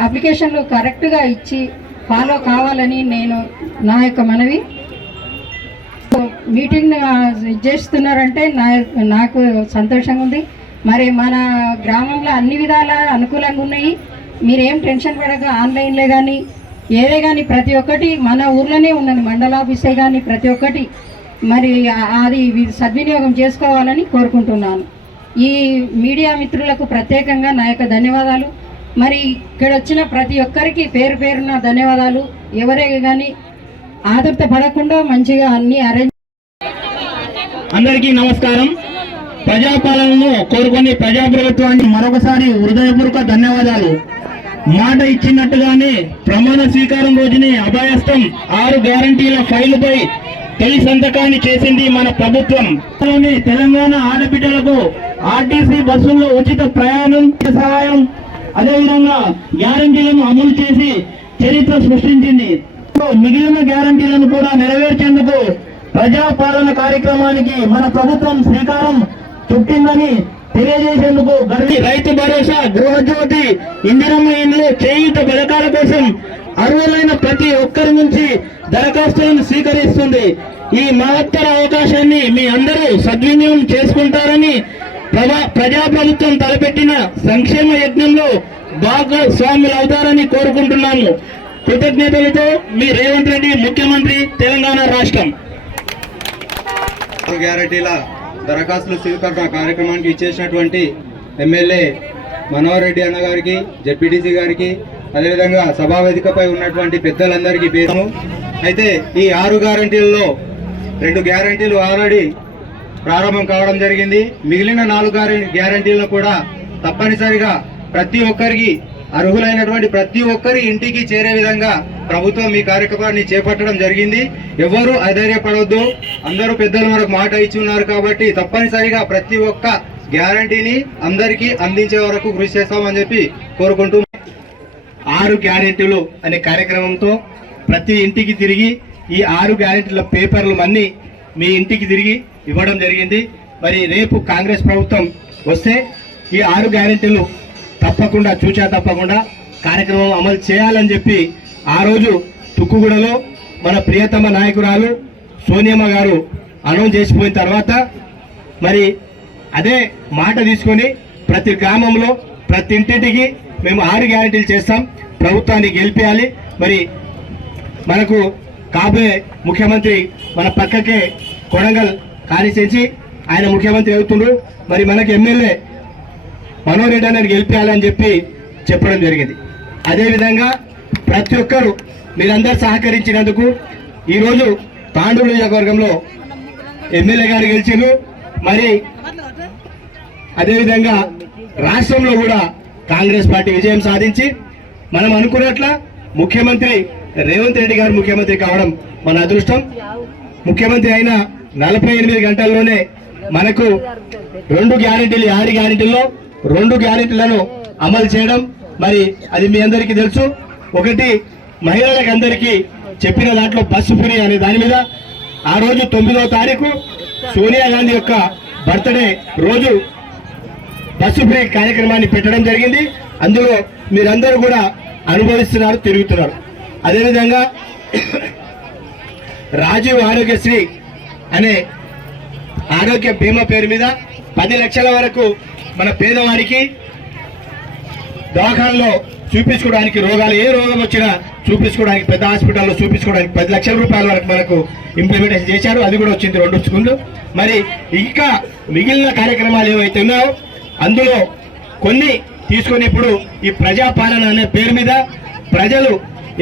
అప్లికేషన్లు కరెక్ట్గా ఇచ్చి ఫాలో కావాలని నేను నా యొక్క మనవి. మీటింగ్ చేస్తున్నారంటే నాకు సంతోషంగా ఉంది. మరి మన గ్రామంలో అన్ని విధాల అనుకూలంగా ఉన్నాయి. మీరేం టెన్షన్ పడక ఆన్లైన్లే కానీ ఏదే కానీ ప్రతి ఒక్కటి మన ఊర్లోనే ఉన్నది, మండల ఆఫీసే కానీ ప్రతి ఒక్కటి మరి అది సద్వినియోగం చేసుకోవాలని కోరుకుంటున్నాను. ఈ మీడియా మిత్రులకు ప్రత్యేకంగా నా యొక్క ధన్యవాదాలు. మరి ఇక్కడ వచ్చిన ప్రతి ఒక్కరికి పేరు పేరున ధన్యవాదాలు. ఎవరే కానీ ఆదుర్త పడకుండా మంచిగా అన్ని అరేంజ్. అందరికీ నమస్కారం. ప్రజాపాలనను కోరుకొని ప్రజాప్రభుత్వానికి మరొకసారి హృదయపూర్వక ధన్యవాదాలు. మాట ఇచ్చినట్టుగానే ప్రమాణ స్వీకారం రోజునే అభయస్థం 6 గ్యారంటీల ఫైలుపై తొలి సంతకాన్ని చేసింది మన ప్రభుత్వం. తెలంగాణ ఆడబిడ్డలకు ఆర్టీసీ బస్సుల్లో ఉచిత ప్రయాణం సహాయం, అదేవిధంగా గ్యారంటీలను అమలు చేసి చరిత్ర సృష్టించింది. మిగిలిన గ్యారంటీలను కూడా నెరవేర్చేందుకు ప్రజాపాలన కార్యక్రమానికి మన ప్రభుత్వం శ్రీకారం చుట్టిందని తెలియజేసేందుకు రైతు భరోసా, గృహజ్యోతి, ఇందిరమ్మ ఇండ్లు, చేయూత పథకాల కోసం అర్హులైన ప్రతి ఒక్కరి నుంచి దరఖాస్తులను స్వీకరిస్తుంది. ఈ మహత్తర అవకాశాన్ని మీ అందరూ సద్వినియోగం చేసుకుంటారని ప్రజాప్రభుత్వం తలపెట్టిన సంక్షేమ యజ్ఞంలో భాగస్వాములు అవుతారని కోరుకుంటున్నాము. కృతజ్ఞతలతో మీ రేవంత్ రెడ్డి, ముఖ్యమంత్రి, తెలంగాణ రాష్ట్రం. గ్యారంటీల దరఖాస్తుల స్వీకరణ కార్యక్రమానికి ఇచ్చేసినటువంటి ఎమ్మెల్యే మనోహర్ రెడ్డి అన్న గారికి, జెడ్పీటీసీ గారికి, అదేవిధంగా సభావేదికపై ఉన్నటువంటి పెద్దలందరికీ పేరు. అయితే ఈ 6 గ్యారంటీలలో 2 గ్యారంటీలు ఆల్రెడీ ప్రారంభం కావడం జరిగింది. మిగిలిన 4 గ్యారంటీలను కూడా తప్పనిసరిగా ప్రతి ఒక్కరికి, అర్హులైనటువంటి ప్రతి ఒక్కరి ఇంటికి చేరే విధంగా ప్రభుత్వం ఈ కార్యక్రమాన్ని చేపట్టడం జరిగింది. ఎవరు అధైర్యపడవద్దు. అందరూ పెద్దలు మనకు మాట ఇచ్చి ఉన్నారు కాబట్టి తప్పనిసరిగా ప్రతి ఒక్క గ్యారంటీని అందరికీ అందించే వరకు కృషి చేస్తామని చెప్పి కోరుకుంటూ 6 గ్యారెంటీలు అనే కార్యక్రమంతో ప్రతి ఇంటికి తిరిగి ఈ 6 గ్యారెంటీల పేపర్లు అన్నీ మీ ఇంటికి తిరిగి ఇవ్వడం జరిగింది. మరి రేపు కాంగ్రెస్ ప్రభుత్వం వస్తే ఈ 6 గ్యారెంటీలు తప్పకుండా తప్పకుండా కార్యక్రమం అమలు చేయాలని చెప్పి ఆ రోజు తుక్కుగూడలో మన ప్రియతమ నాయకురాలు సోనియమ్మ గారు అనౌన్స్ చేసిపోయిన తర్వాత మరి అదే మాట తీసుకొని ప్రతి గ్రామంలో ప్రతి ఇంటింటికి మేము 6 గ్యారెంటీలు చేస్తాం, ప్రభుత్వాన్ని గెలిపించాలి. మరి మనకు కాబోయే ముఖ్యమంత్రి మన పక్కకే కొడంగల్ కాన్స్టిట్యున్సీ ఆయన ముఖ్యమంత్రి అవుతుండ్రు. మరి మనకి ఎమ్మెల్యే మనోహర్ రెడ్డి అని గెలిపించాలని చెప్పి చెప్పడం జరిగింది. అదేవిధంగా ప్రతి ఒక్కరు మీరందరూ సహకరించినందుకు ఈరోజు తాండూరు నియోజకవర్గంలో ఎమ్మెల్యే గారు గెలిచారు. మరి అదేవిధంగా రాష్ట్రంలో కూడా కాంగ్రెస్ పార్టీ విజయం సాధించి మనం అనుకున్నట్ల ముఖ్యమంత్రి రేవంత్ రెడ్డి గారు ముఖ్యమంత్రి కావడం మన అదృష్టం. ముఖ్యమంత్రి అయిన 48 గంటల్లోనే మనకు 2 గ్యారెంటీలు, 6 గ్యారెంటీల్లో 2 గ్యారెంటీలను అమలు చేయడం మరి అది మీ అందరికీ తెలుసు. ఒకటి మహిళలకు అందరికీ చెప్పిన దాంట్లో బస్సు ఫ్రీ అనే దాని మీద ఆ రోజు 9వ తారీఖు సోనియా గాంధీ యొక్క బర్త్డే రోజు బస్సు ఫ్రీ కార్యక్రమాన్ని పెట్టడం జరిగింది. అందులో మీరందరూ కూడా అనుభవిస్తున్నారు, తిరుగుతున్నారు. అదేవిధంగా రాజీవ్ ఆరోగ్యశ్రీ అనే ఆరోగ్య బీమా పేరు మీద 10 లక్షల వరకు మన పేదవారికి దవాఖానలో చూపించుకోవడానికి, రోగాలు ఏ రోగం వచ్చినా చూపించుకోవడానికి, పెద్ద హాస్పిటల్లో చూపించుకోవడానికి 10 లక్షల రూపాయల వరకు మనకు ఇంప్లిమెంటేషన్ చేశారు. అది కూడా వచ్చింది 2 స్కూళ్ళు. మరి ఇంకా మిగిలిన కార్యక్రమాలు ఏవైతే ఉన్నాయో అందులో కొన్ని తీసుకొని ఇప్పుడు ఈ ప్రజాపాలన అనే పేరు మీద ప్రజలు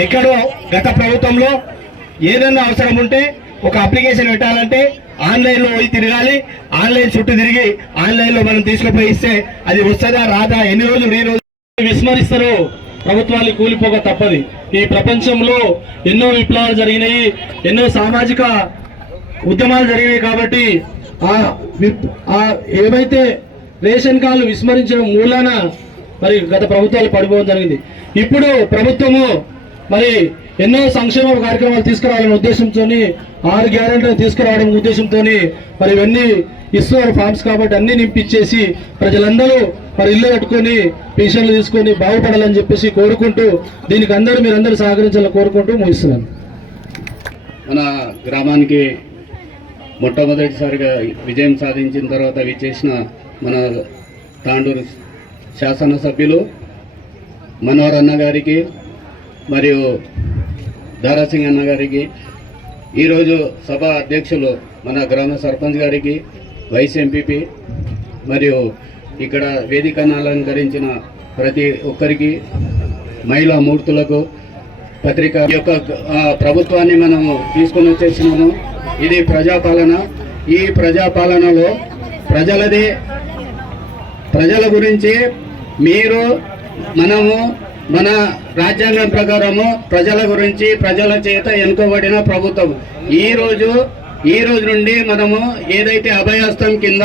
ఎక్కడో గత ప్రభుత్వంలో ఏదన్నా అవసరం ఉంటే ఒక అప్లికేషన్ పెట్టాలంటే ఆన్లైన్లో పోయి తిరగాలి, ఆన్లైన్ చుట్టూ తిరిగి ఆన్లైన్లో మనం తీసుకుపోయి ఇస్తే అది వస్తుందా రాదా, ఎన్ని రోజులు ఈ రోజు విస్మరిస్తారో ప్రభుత్వాలు కూలిపోక తప్పది. ఈ ప్రపంచంలో ఎన్నో విప్లవాలు జరిగినాయి, ఎన్నో సామాజిక ఉద్యమాలు జరిగినాయి. కాబట్టి ఏవైతే రేషన్ కార్డులు విస్మరించడం మూలాన మరి గత ప్రభుత్వాలు పడిపోవడం జరిగింది. ఇప్పుడు ప్రభుత్వము మరి ఎన్నో సంక్షేమ కార్యక్రమాలు తీసుకురావాలనే ఉద్దేశంతో 6 గ్యారెంటీలు తీసుకురావడం ఉద్దేశంతో మరి ఇవన్నీ ఇస్తున్నారు ఫార్మ్స్. కాబట్టి అన్ని నింపించేసి ప్రజలందరూ మరి ఇల్లు కట్టుకొని పెన్షన్లు తీసుకొని బాగుపడాలని చెప్పేసి కోరుకుంటూ దీనికి మీరందరూ సహకరించాలని కోరుకుంటూ ముగిస్తున్నాను. మన గ్రామానికి మొట్టమొదటిసారిగా విజయం సాధించిన తర్వాత విచ్చేసిన మన తాండూరు శాసనసభ్యులు మనోహర్ అన్న గారికి మరియు దారాసింగ్ అన్న గారికి, ఈరోజు సభ అధ్యక్షులు మన గ్రామ సర్పంచ్ గారికి, వైస్ ఎంపీపీ మరియు ఇక్కడ వేదికను అలంకరించిన ప్రతి ఒక్కరికి, మహిళా మూర్తులకు, పత్రిక యొక్క ప్రభుత్వాన్ని మనము తీసుకొని వచ్చేసినాము. ఇది ప్రజాపాలన. ఈ ప్రజాపాలనలో ప్రజల గురించి మనము మన రాజ్యాంగం ప్రకారము ప్రజల గురించి ప్రజల చేత ఎన్నుకోబడిన ప్రభుత్వం. ఈ రోజు నుండి మనము ఏదైతే అభయహస్తం కింద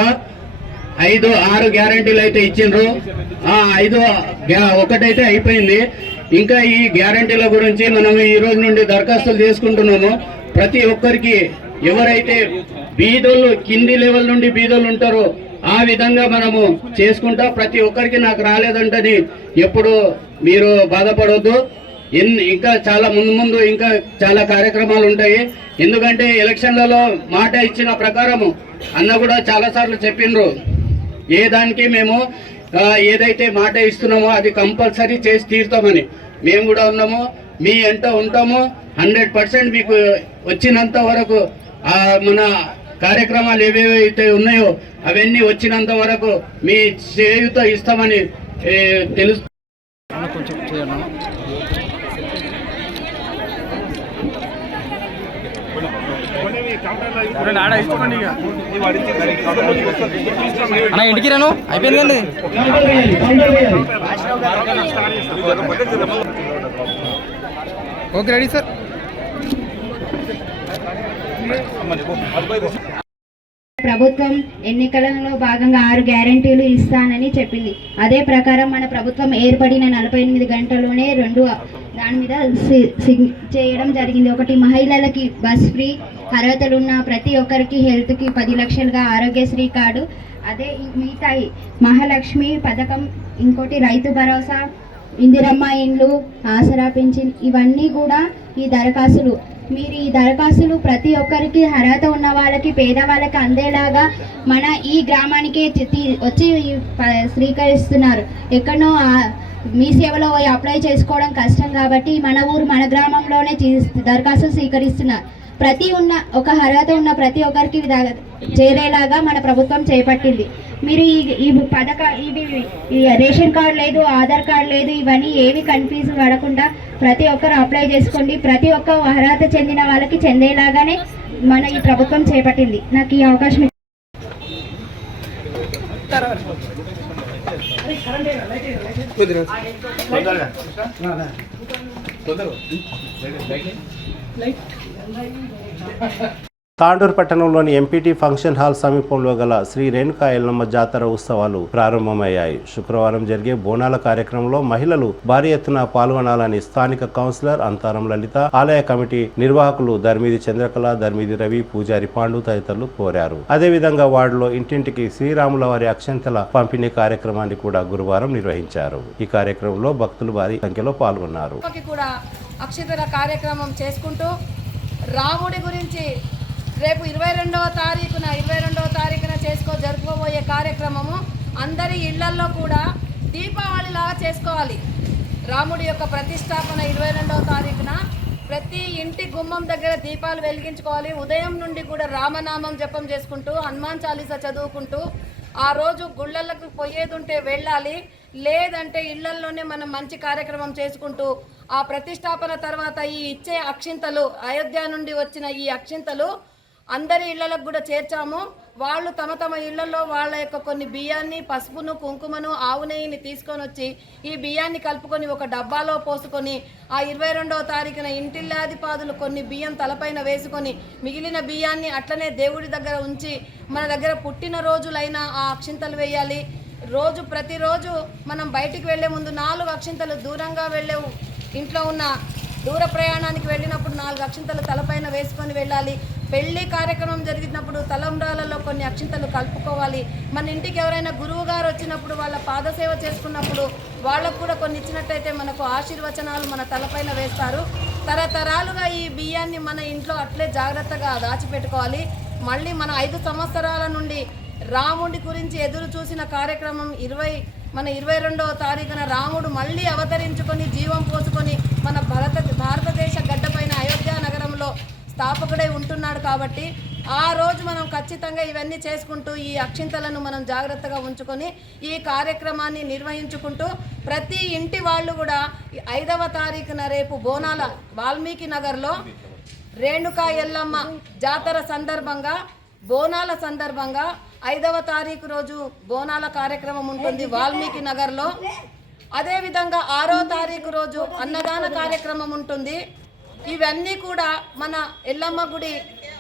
5-6 గ్యారెంటీలు అయితే ఇచ్చిండ్రు, ఆ 1 అయిపోయింది. ఇంకా ఈ గ్యారెంటీల గురించి మనము ఈ రోజు నుండి దరఖాస్తులు చేసుకుంటున్నాము. ప్రతి ఒక్కరికి ఎవరైతే బీదోళ్ళు, కింది లెవెల్ నుండి బీదోళ్ళు ఉంటారో ఆ విధంగా మనము చేసుకుంటా ప్రతి ఒక్కరికి నాకు రాలేదంటని ఎప్పుడు మీరు బాధపడవద్దు. ఇంకా చాలా ముందు ఇంకా చాలా కార్యక్రమాలు ఉంటాయి. ఎందుకంటే ఎలక్షన్లలో మాట ఇచ్చిన ప్రకారము అన్న కూడా చాలా సార్లు చెప్పిండ్రు, ఏ దానికి మేము ఏదైతే మాట ఇస్తున్నామో అది కంపల్సరీ చేసి తీరుతామని. మేము కూడా ఉన్నాము, మీ ఎంట ఉంటాము. 100% మీకు వచ్చినంత వరకు మన కార్యక్రమాలు ఏవేవైతే ఉన్నాయో అవన్నీ వచ్చినంత వరకు మీ చేయూత ఇస్తామని తెలుసు. ఇంటికి రాను అయిపోయింది కండి. Okay ready sir. ప్రభుత్వం ఎన్నికలలో భాగంగా 6 గ్యారెంటీలు ఇస్తానని చెప్పింది. అదే ప్రకారం మన ప్రభుత్వం ఏర్పడిన 48 గంటల్లోనే 2 దాని మీద చేయడం జరిగింది. ఒకటి మహిళలకి బస్ ఫ్రీ, అర్హతలున్న ప్రతి ఒక్కరికి హెల్త్కి 10 లక్షలుగా ఆరోగ్యశ్రీ కార్డు, అదే మిగతా మహాలక్ష్మి పథకం, ఇంకోటి రైతు భరోసా, ఇందిరమ్మ ఇండ్లు, ఆసరా పింఛన్, ఇవన్నీ కూడా ఈ దరఖాస్తులు. మీరు ఈ దరఖాస్తులు ప్రతి ఒక్కరికి అర్హత ఉన్న వాళ్ళకి, పేదవాళ్ళకి అందేలాగా మన ఈ గ్రామానికి వచ్చి స్వీకరిస్తున్నారు. ఎక్కడో మీ సేవలో అప్లై చేసుకోవడం కష్టం కాబట్టి మన ఊరు మన గ్రామంలోనే దరఖాస్తులు స్వీకరిస్తున్నారు. ఒక అర్హత ఉన్న ప్రతి ఒక్కరికి చేరేలాగా మన ప్రభుత్వం చేపట్టింది. మీరు ఈ రేషన్ కార్డు లేదు, ఆధార్ కార్డు లేదు, ఇవన్నీ ఏవి కన్ఫ్యూజ్ పడకుండా ప్రతి ఒక్కరు అప్లై చేసుకోండి. ప్రతి ఒక్క అర్హత చెందిన వాళ్ళకి చెందేలాగానే మన ఈ ప్రభుత్వం చేపట్టింది. నాకు ఈ అవకాశం తాండూరు పట్టణంలోని ఎంపీటీ ఫంక్షన్ హాల్ సమీపంలో గల శ్రీ రేణుకా ఎల్లమ్మ జాతర ఉత్సవాలు ప్రారంభమయ్యాయి. శుక్రవారం జరిగే బోనాల కార్యక్రమంలో మహిళలు భారీ ఎత్తున పాల్గొనాలని స్థానిక కౌన్సిలర్ అంతారం లలిత, ఆలయ కమిటీ నిర్వాహకులు ధర్మీది చంద్రకళ, ధర్మీది రవి, పూజారి పాండు తదితరులు కోరారు. అదేవిధంగా వార్డులో ఇంటింటికి శ్రీరాముల వారి అక్షంతల పంపిణీ కార్యక్రమాన్ని కూడా గురువారం నిర్వహించారు. ఈ కార్యక్రమంలో భక్తులు భారీ సంఖ్యలో పాల్గొన్నారు. అక్షంతల కార్యక్రమం చేసుకుంటూ రాముడి గురించి రేపు 22వ తారీఖున జరుపుకోబోయే కార్యక్రమము అందరి ఇళ్లల్లో కూడా దీపావళిలాగా చేసుకోవాలి. రాముడి యొక్క ప్రతిష్టాపన 22వ తారీఖున ప్రతి ఇంటి గుమ్మం దగ్గర దీపాలు వెలిగించుకోవాలి. ఉదయం నుండి కూడా రామనామం జపం చేసుకుంటూ హనుమాన్ చాలీసా చదువుకుంటూ ఆ రోజు గుళ్ళలకు పోయేదుంటే వెళ్ళాలి, లేదంటే ఇళ్లల్లోనే మనం మంచి కార్యక్రమం చేసుకుంటూ ఆ ప్రతిష్టాపన తర్వాత ఈ ఇచ్చే అక్షింతలు, అయోధ్య నుండి వచ్చిన ఈ అక్షింతలు అందరి ఇళ్లకు కూడా చేర్చాము. వాళ్ళు తమ తమ ఇళ్లలో వాళ్ళ యొక్క కొన్ని బియ్యాన్ని, పసుపును, కుంకుమను, ఆవు నెయ్యిని తీసుకొని వచ్చి ఈ బియ్యాన్ని కలుపుకొని ఒక డబ్బాలో పోసుకొని ఆ 22వ తారీఖున ఇంటిల్లాదిపాదులు కొన్ని బియ్యం తలపైన వేసుకొని మిగిలిన బియ్యాన్ని అట్లనే దేవుడి దగ్గర ఉంచి మన దగ్గర పుట్టిన రోజులైన ఆ అక్షింతలు వేయాలి. ప్రతిరోజు మనం బయటికి వెళ్లే ముందు 4 అక్షింతలు, దూరంగా వెళ్ళే ఇంట్లో ఉన్న దూర ప్రయాణానికి వెళ్ళినప్పుడు 4 అక్షింతలు తలపైన వేసుకొని వెళ్ళాలి. పెళ్లి కార్యక్రమం జరిగినప్పుడు తలంబ్రాలలో కొన్ని అక్షింతలు కలుపుకోవాలి. మన ఇంటికి ఎవరైనా గురువు గారు వచ్చినప్పుడు వాళ్ళ పాదసేవ చేసుకున్నప్పుడు వాళ్ళకు కూడా కొన్ని ఇచ్చినట్టయితే మనకు ఆశీర్వచనాలు మన తలపైన వేస్తారు. తరతరాలుగా ఈ బియ్యాన్ని మన ఇంట్లో అట్లే జాగ్రత్తగా దాచిపెట్టుకోవాలి. మళ్ళీ మన 5 సంవత్సరాల నుండి రాముడి గురించి ఎదురు చూసిన కార్యక్రమం 22వ తారీఖున రాముడు మళ్ళీ అవతరించుకొని జీవం పోసుకొని మన భారతదేశ గడ్డపైన అయోధ్య నగరంలో స్థాపకుడై ఉంటున్నాడు. కాబట్టి ఆ రోజు మనం ఖచ్చితంగా ఇవన్నీ చేసుకుంటూ ఈ అక్షింతలను మనం జాగ్రత్తగా ఉంచుకొని ఈ కార్యక్రమాన్ని నిర్వహించుకుంటూ ప్రతి ఇంటి వాళ్ళు కూడా 5వ తారీఖున రేపు బోనాల వాల్మీకి నగర్లో రేణుకా ఎల్లమ్మ జాతర సందర్భంగా బోనాల సందర్భంగా 5వ తారీఖు రోజు బోనాల కార్యక్రమం ఉంటుంది వాల్మీకి నగర్లో. అదేవిధంగా 6వ తారీఖు రోజు అన్నదాన కార్యక్రమం ఉంటుంది. ఇవన్నీ కూడా మన ఎల్లమ్మ గుడి,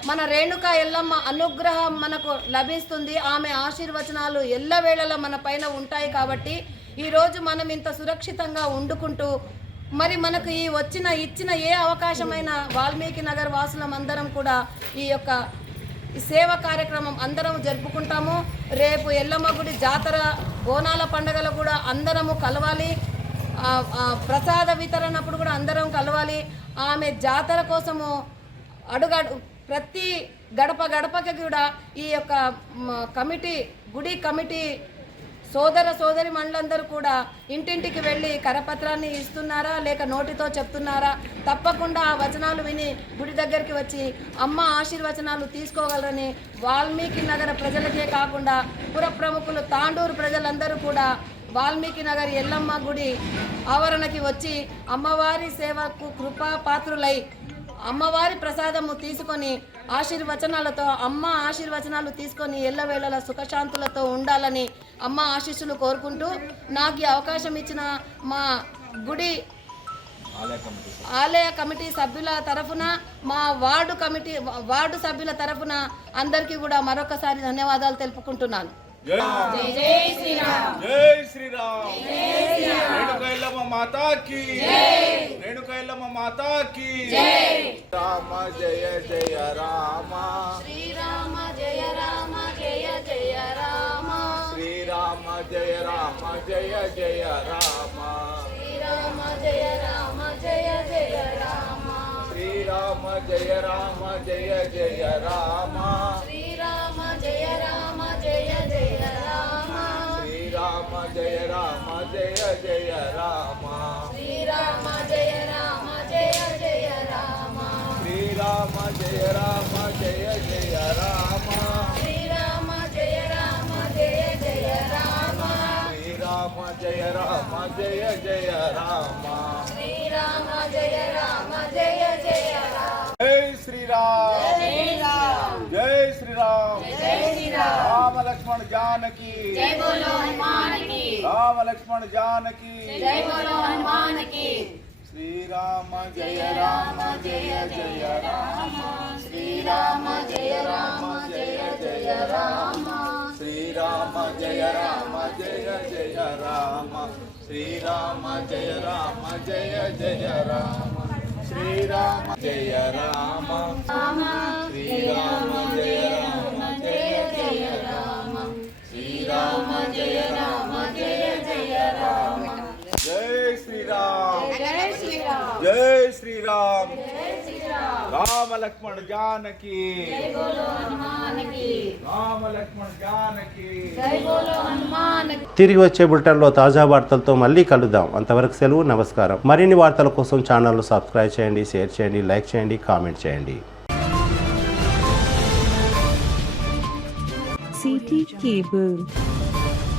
మన రేణుకా ఎల్లమ్మ అనుగ్రహం మనకు లభిస్తుంది. ఆమె ఆశీర్వచనాలు ఎల్లవేళలా మన పైన ఉంటాయి. కాబట్టి ఈరోజు మనం ఇంత సురక్షితంగా ఉండుకుంటూ మరి మనకు ఇచ్చిన ఏ అవకాశమైన వాల్మీకి నగర్ వాసులం అందరం కూడా ఈ యొక్క సేవ కార్యక్రమం అందరం జరుపుకుంటాము. రేపు ఎల్లమ్మ గుడి జాతర బోనాల పండుగలు కూడా అందరము కలవాలి. ప్రసాద వితరణప్పుడు కూడా అందరం కలవాలి. ఆమె జాతర కోసము ప్రతి గడపకి కూడా ఈ యొక్క గుడి కమిటీ సోదరి మండలందరూ కూడా ఇంటింటికి వెళ్ళి కరపత్రాన్ని ఇస్తున్నారా లేక నోటితో చెప్తున్నారా? తప్పకుండా ఆ వచనాలు విని గుడి దగ్గరికి వచ్చి అమ్మ ఆశీర్వచనాలు తీసుకోగలరని వాల్మీకి నగర ప్రజలకే కాకుండా పుర ప్రముఖులు తాండూరు ప్రజలందరూ కూడా వాల్మీకి నగర్ ఎల్లమ్మ గుడి ఆవరణకి వచ్చి అమ్మవారి సేవకు కృపా పాత్రులై అమ్మవారి ప్రసాదము తీసుకొని అమ్మ ఆశీర్వచనాలు తీసుకొని ఎల్లవేళలా సుఖశాంతులతో ఉండాలని అమ్మ ఆశీస్సులు కోరుకుంటూ నాకు ఈ అవకాశం ఇచ్చిన మా గుడి ఆలయ కమిటీ సభ్యుల తరఫున, మా వార్డు సభ్యుల తరఫున అందరికీ కూడా మరొకసారి ధన్యవాదాలు తెలుపుకుంటున్నాను. జై శ్రీరామ్. జై శ్రీరామ్. రేణుకా ఎల్లమ్మ మాతాకి జై. రేణుకా ఎల్లమ్మ మాతాకి జై. రామ జయ జయ రామ. శ్రీరామ జయ రామ జయ జయ రామ. శ్రీరామ జయ రామ జయ జయ రామ. శ్రీరామ జయ రామ జయ జయ రామ. శ్రీరామ జయ రామ జయ జయ రామ. శ్రీరామ జయ రామ జయ జయ రామ. శ్రీరామ జయ రామ జయ జయ రామ శ్రీరామ జయ రామ జయ జయ రామ శ్రీరామ జయ రామ జయ జయ రామ శ్రీరామ జయ రామ జయ జయ రామ శ్రీరామ జయ రామ జయ జయ రామ శ్రీరామ జయ రామ జయ జయ రామ జై శ్రీరామ్ జై శ్రీరామ్ జై శ్రీరామ్ రామ లక్ష్మణ జానకి జై బోలో హనుమాన్ की రామ లక్ష్మణ జానకి జై బోలో హనుమాన్ की శ్రీరామ జయ రామ జయ జయ రామ శ్రీరామ జయ రామ జయ జయ రామ శ్రీరామ జయ రామ జయ జయ రామ శ్రీరామ జయ రామ జయ జయ రామ శ్రీరామ జయ రామ శ్రీరామ జయ రామ జయ జయ రామ శ్రీరామ జయ రామ జయ జయ రామ జై శ్రీరామ్ జై శ్రీరామ్ జై శ్రీరామ్ జై శ్రీరామ్ రామ లక్ష్మణ జానకి జై బోలో హనుమాన్ की రామ లక్ష్మణ జానకి జై బోలో హనుమాన్ తిరిగి వచ్చే బులెటిన్లో తాజా వార్తలతో మళ్ళీ కలుద్దాం. అంతవరకు సెలవు, నమస్కారం. మరిన్ని వార్తల కోసం ఛానల్ను సబ్స్క్రైబ్ చేయండి, షేర్ చేయండి, లైక్ చేయండి, కామెంట్ చేయండి. CT Cable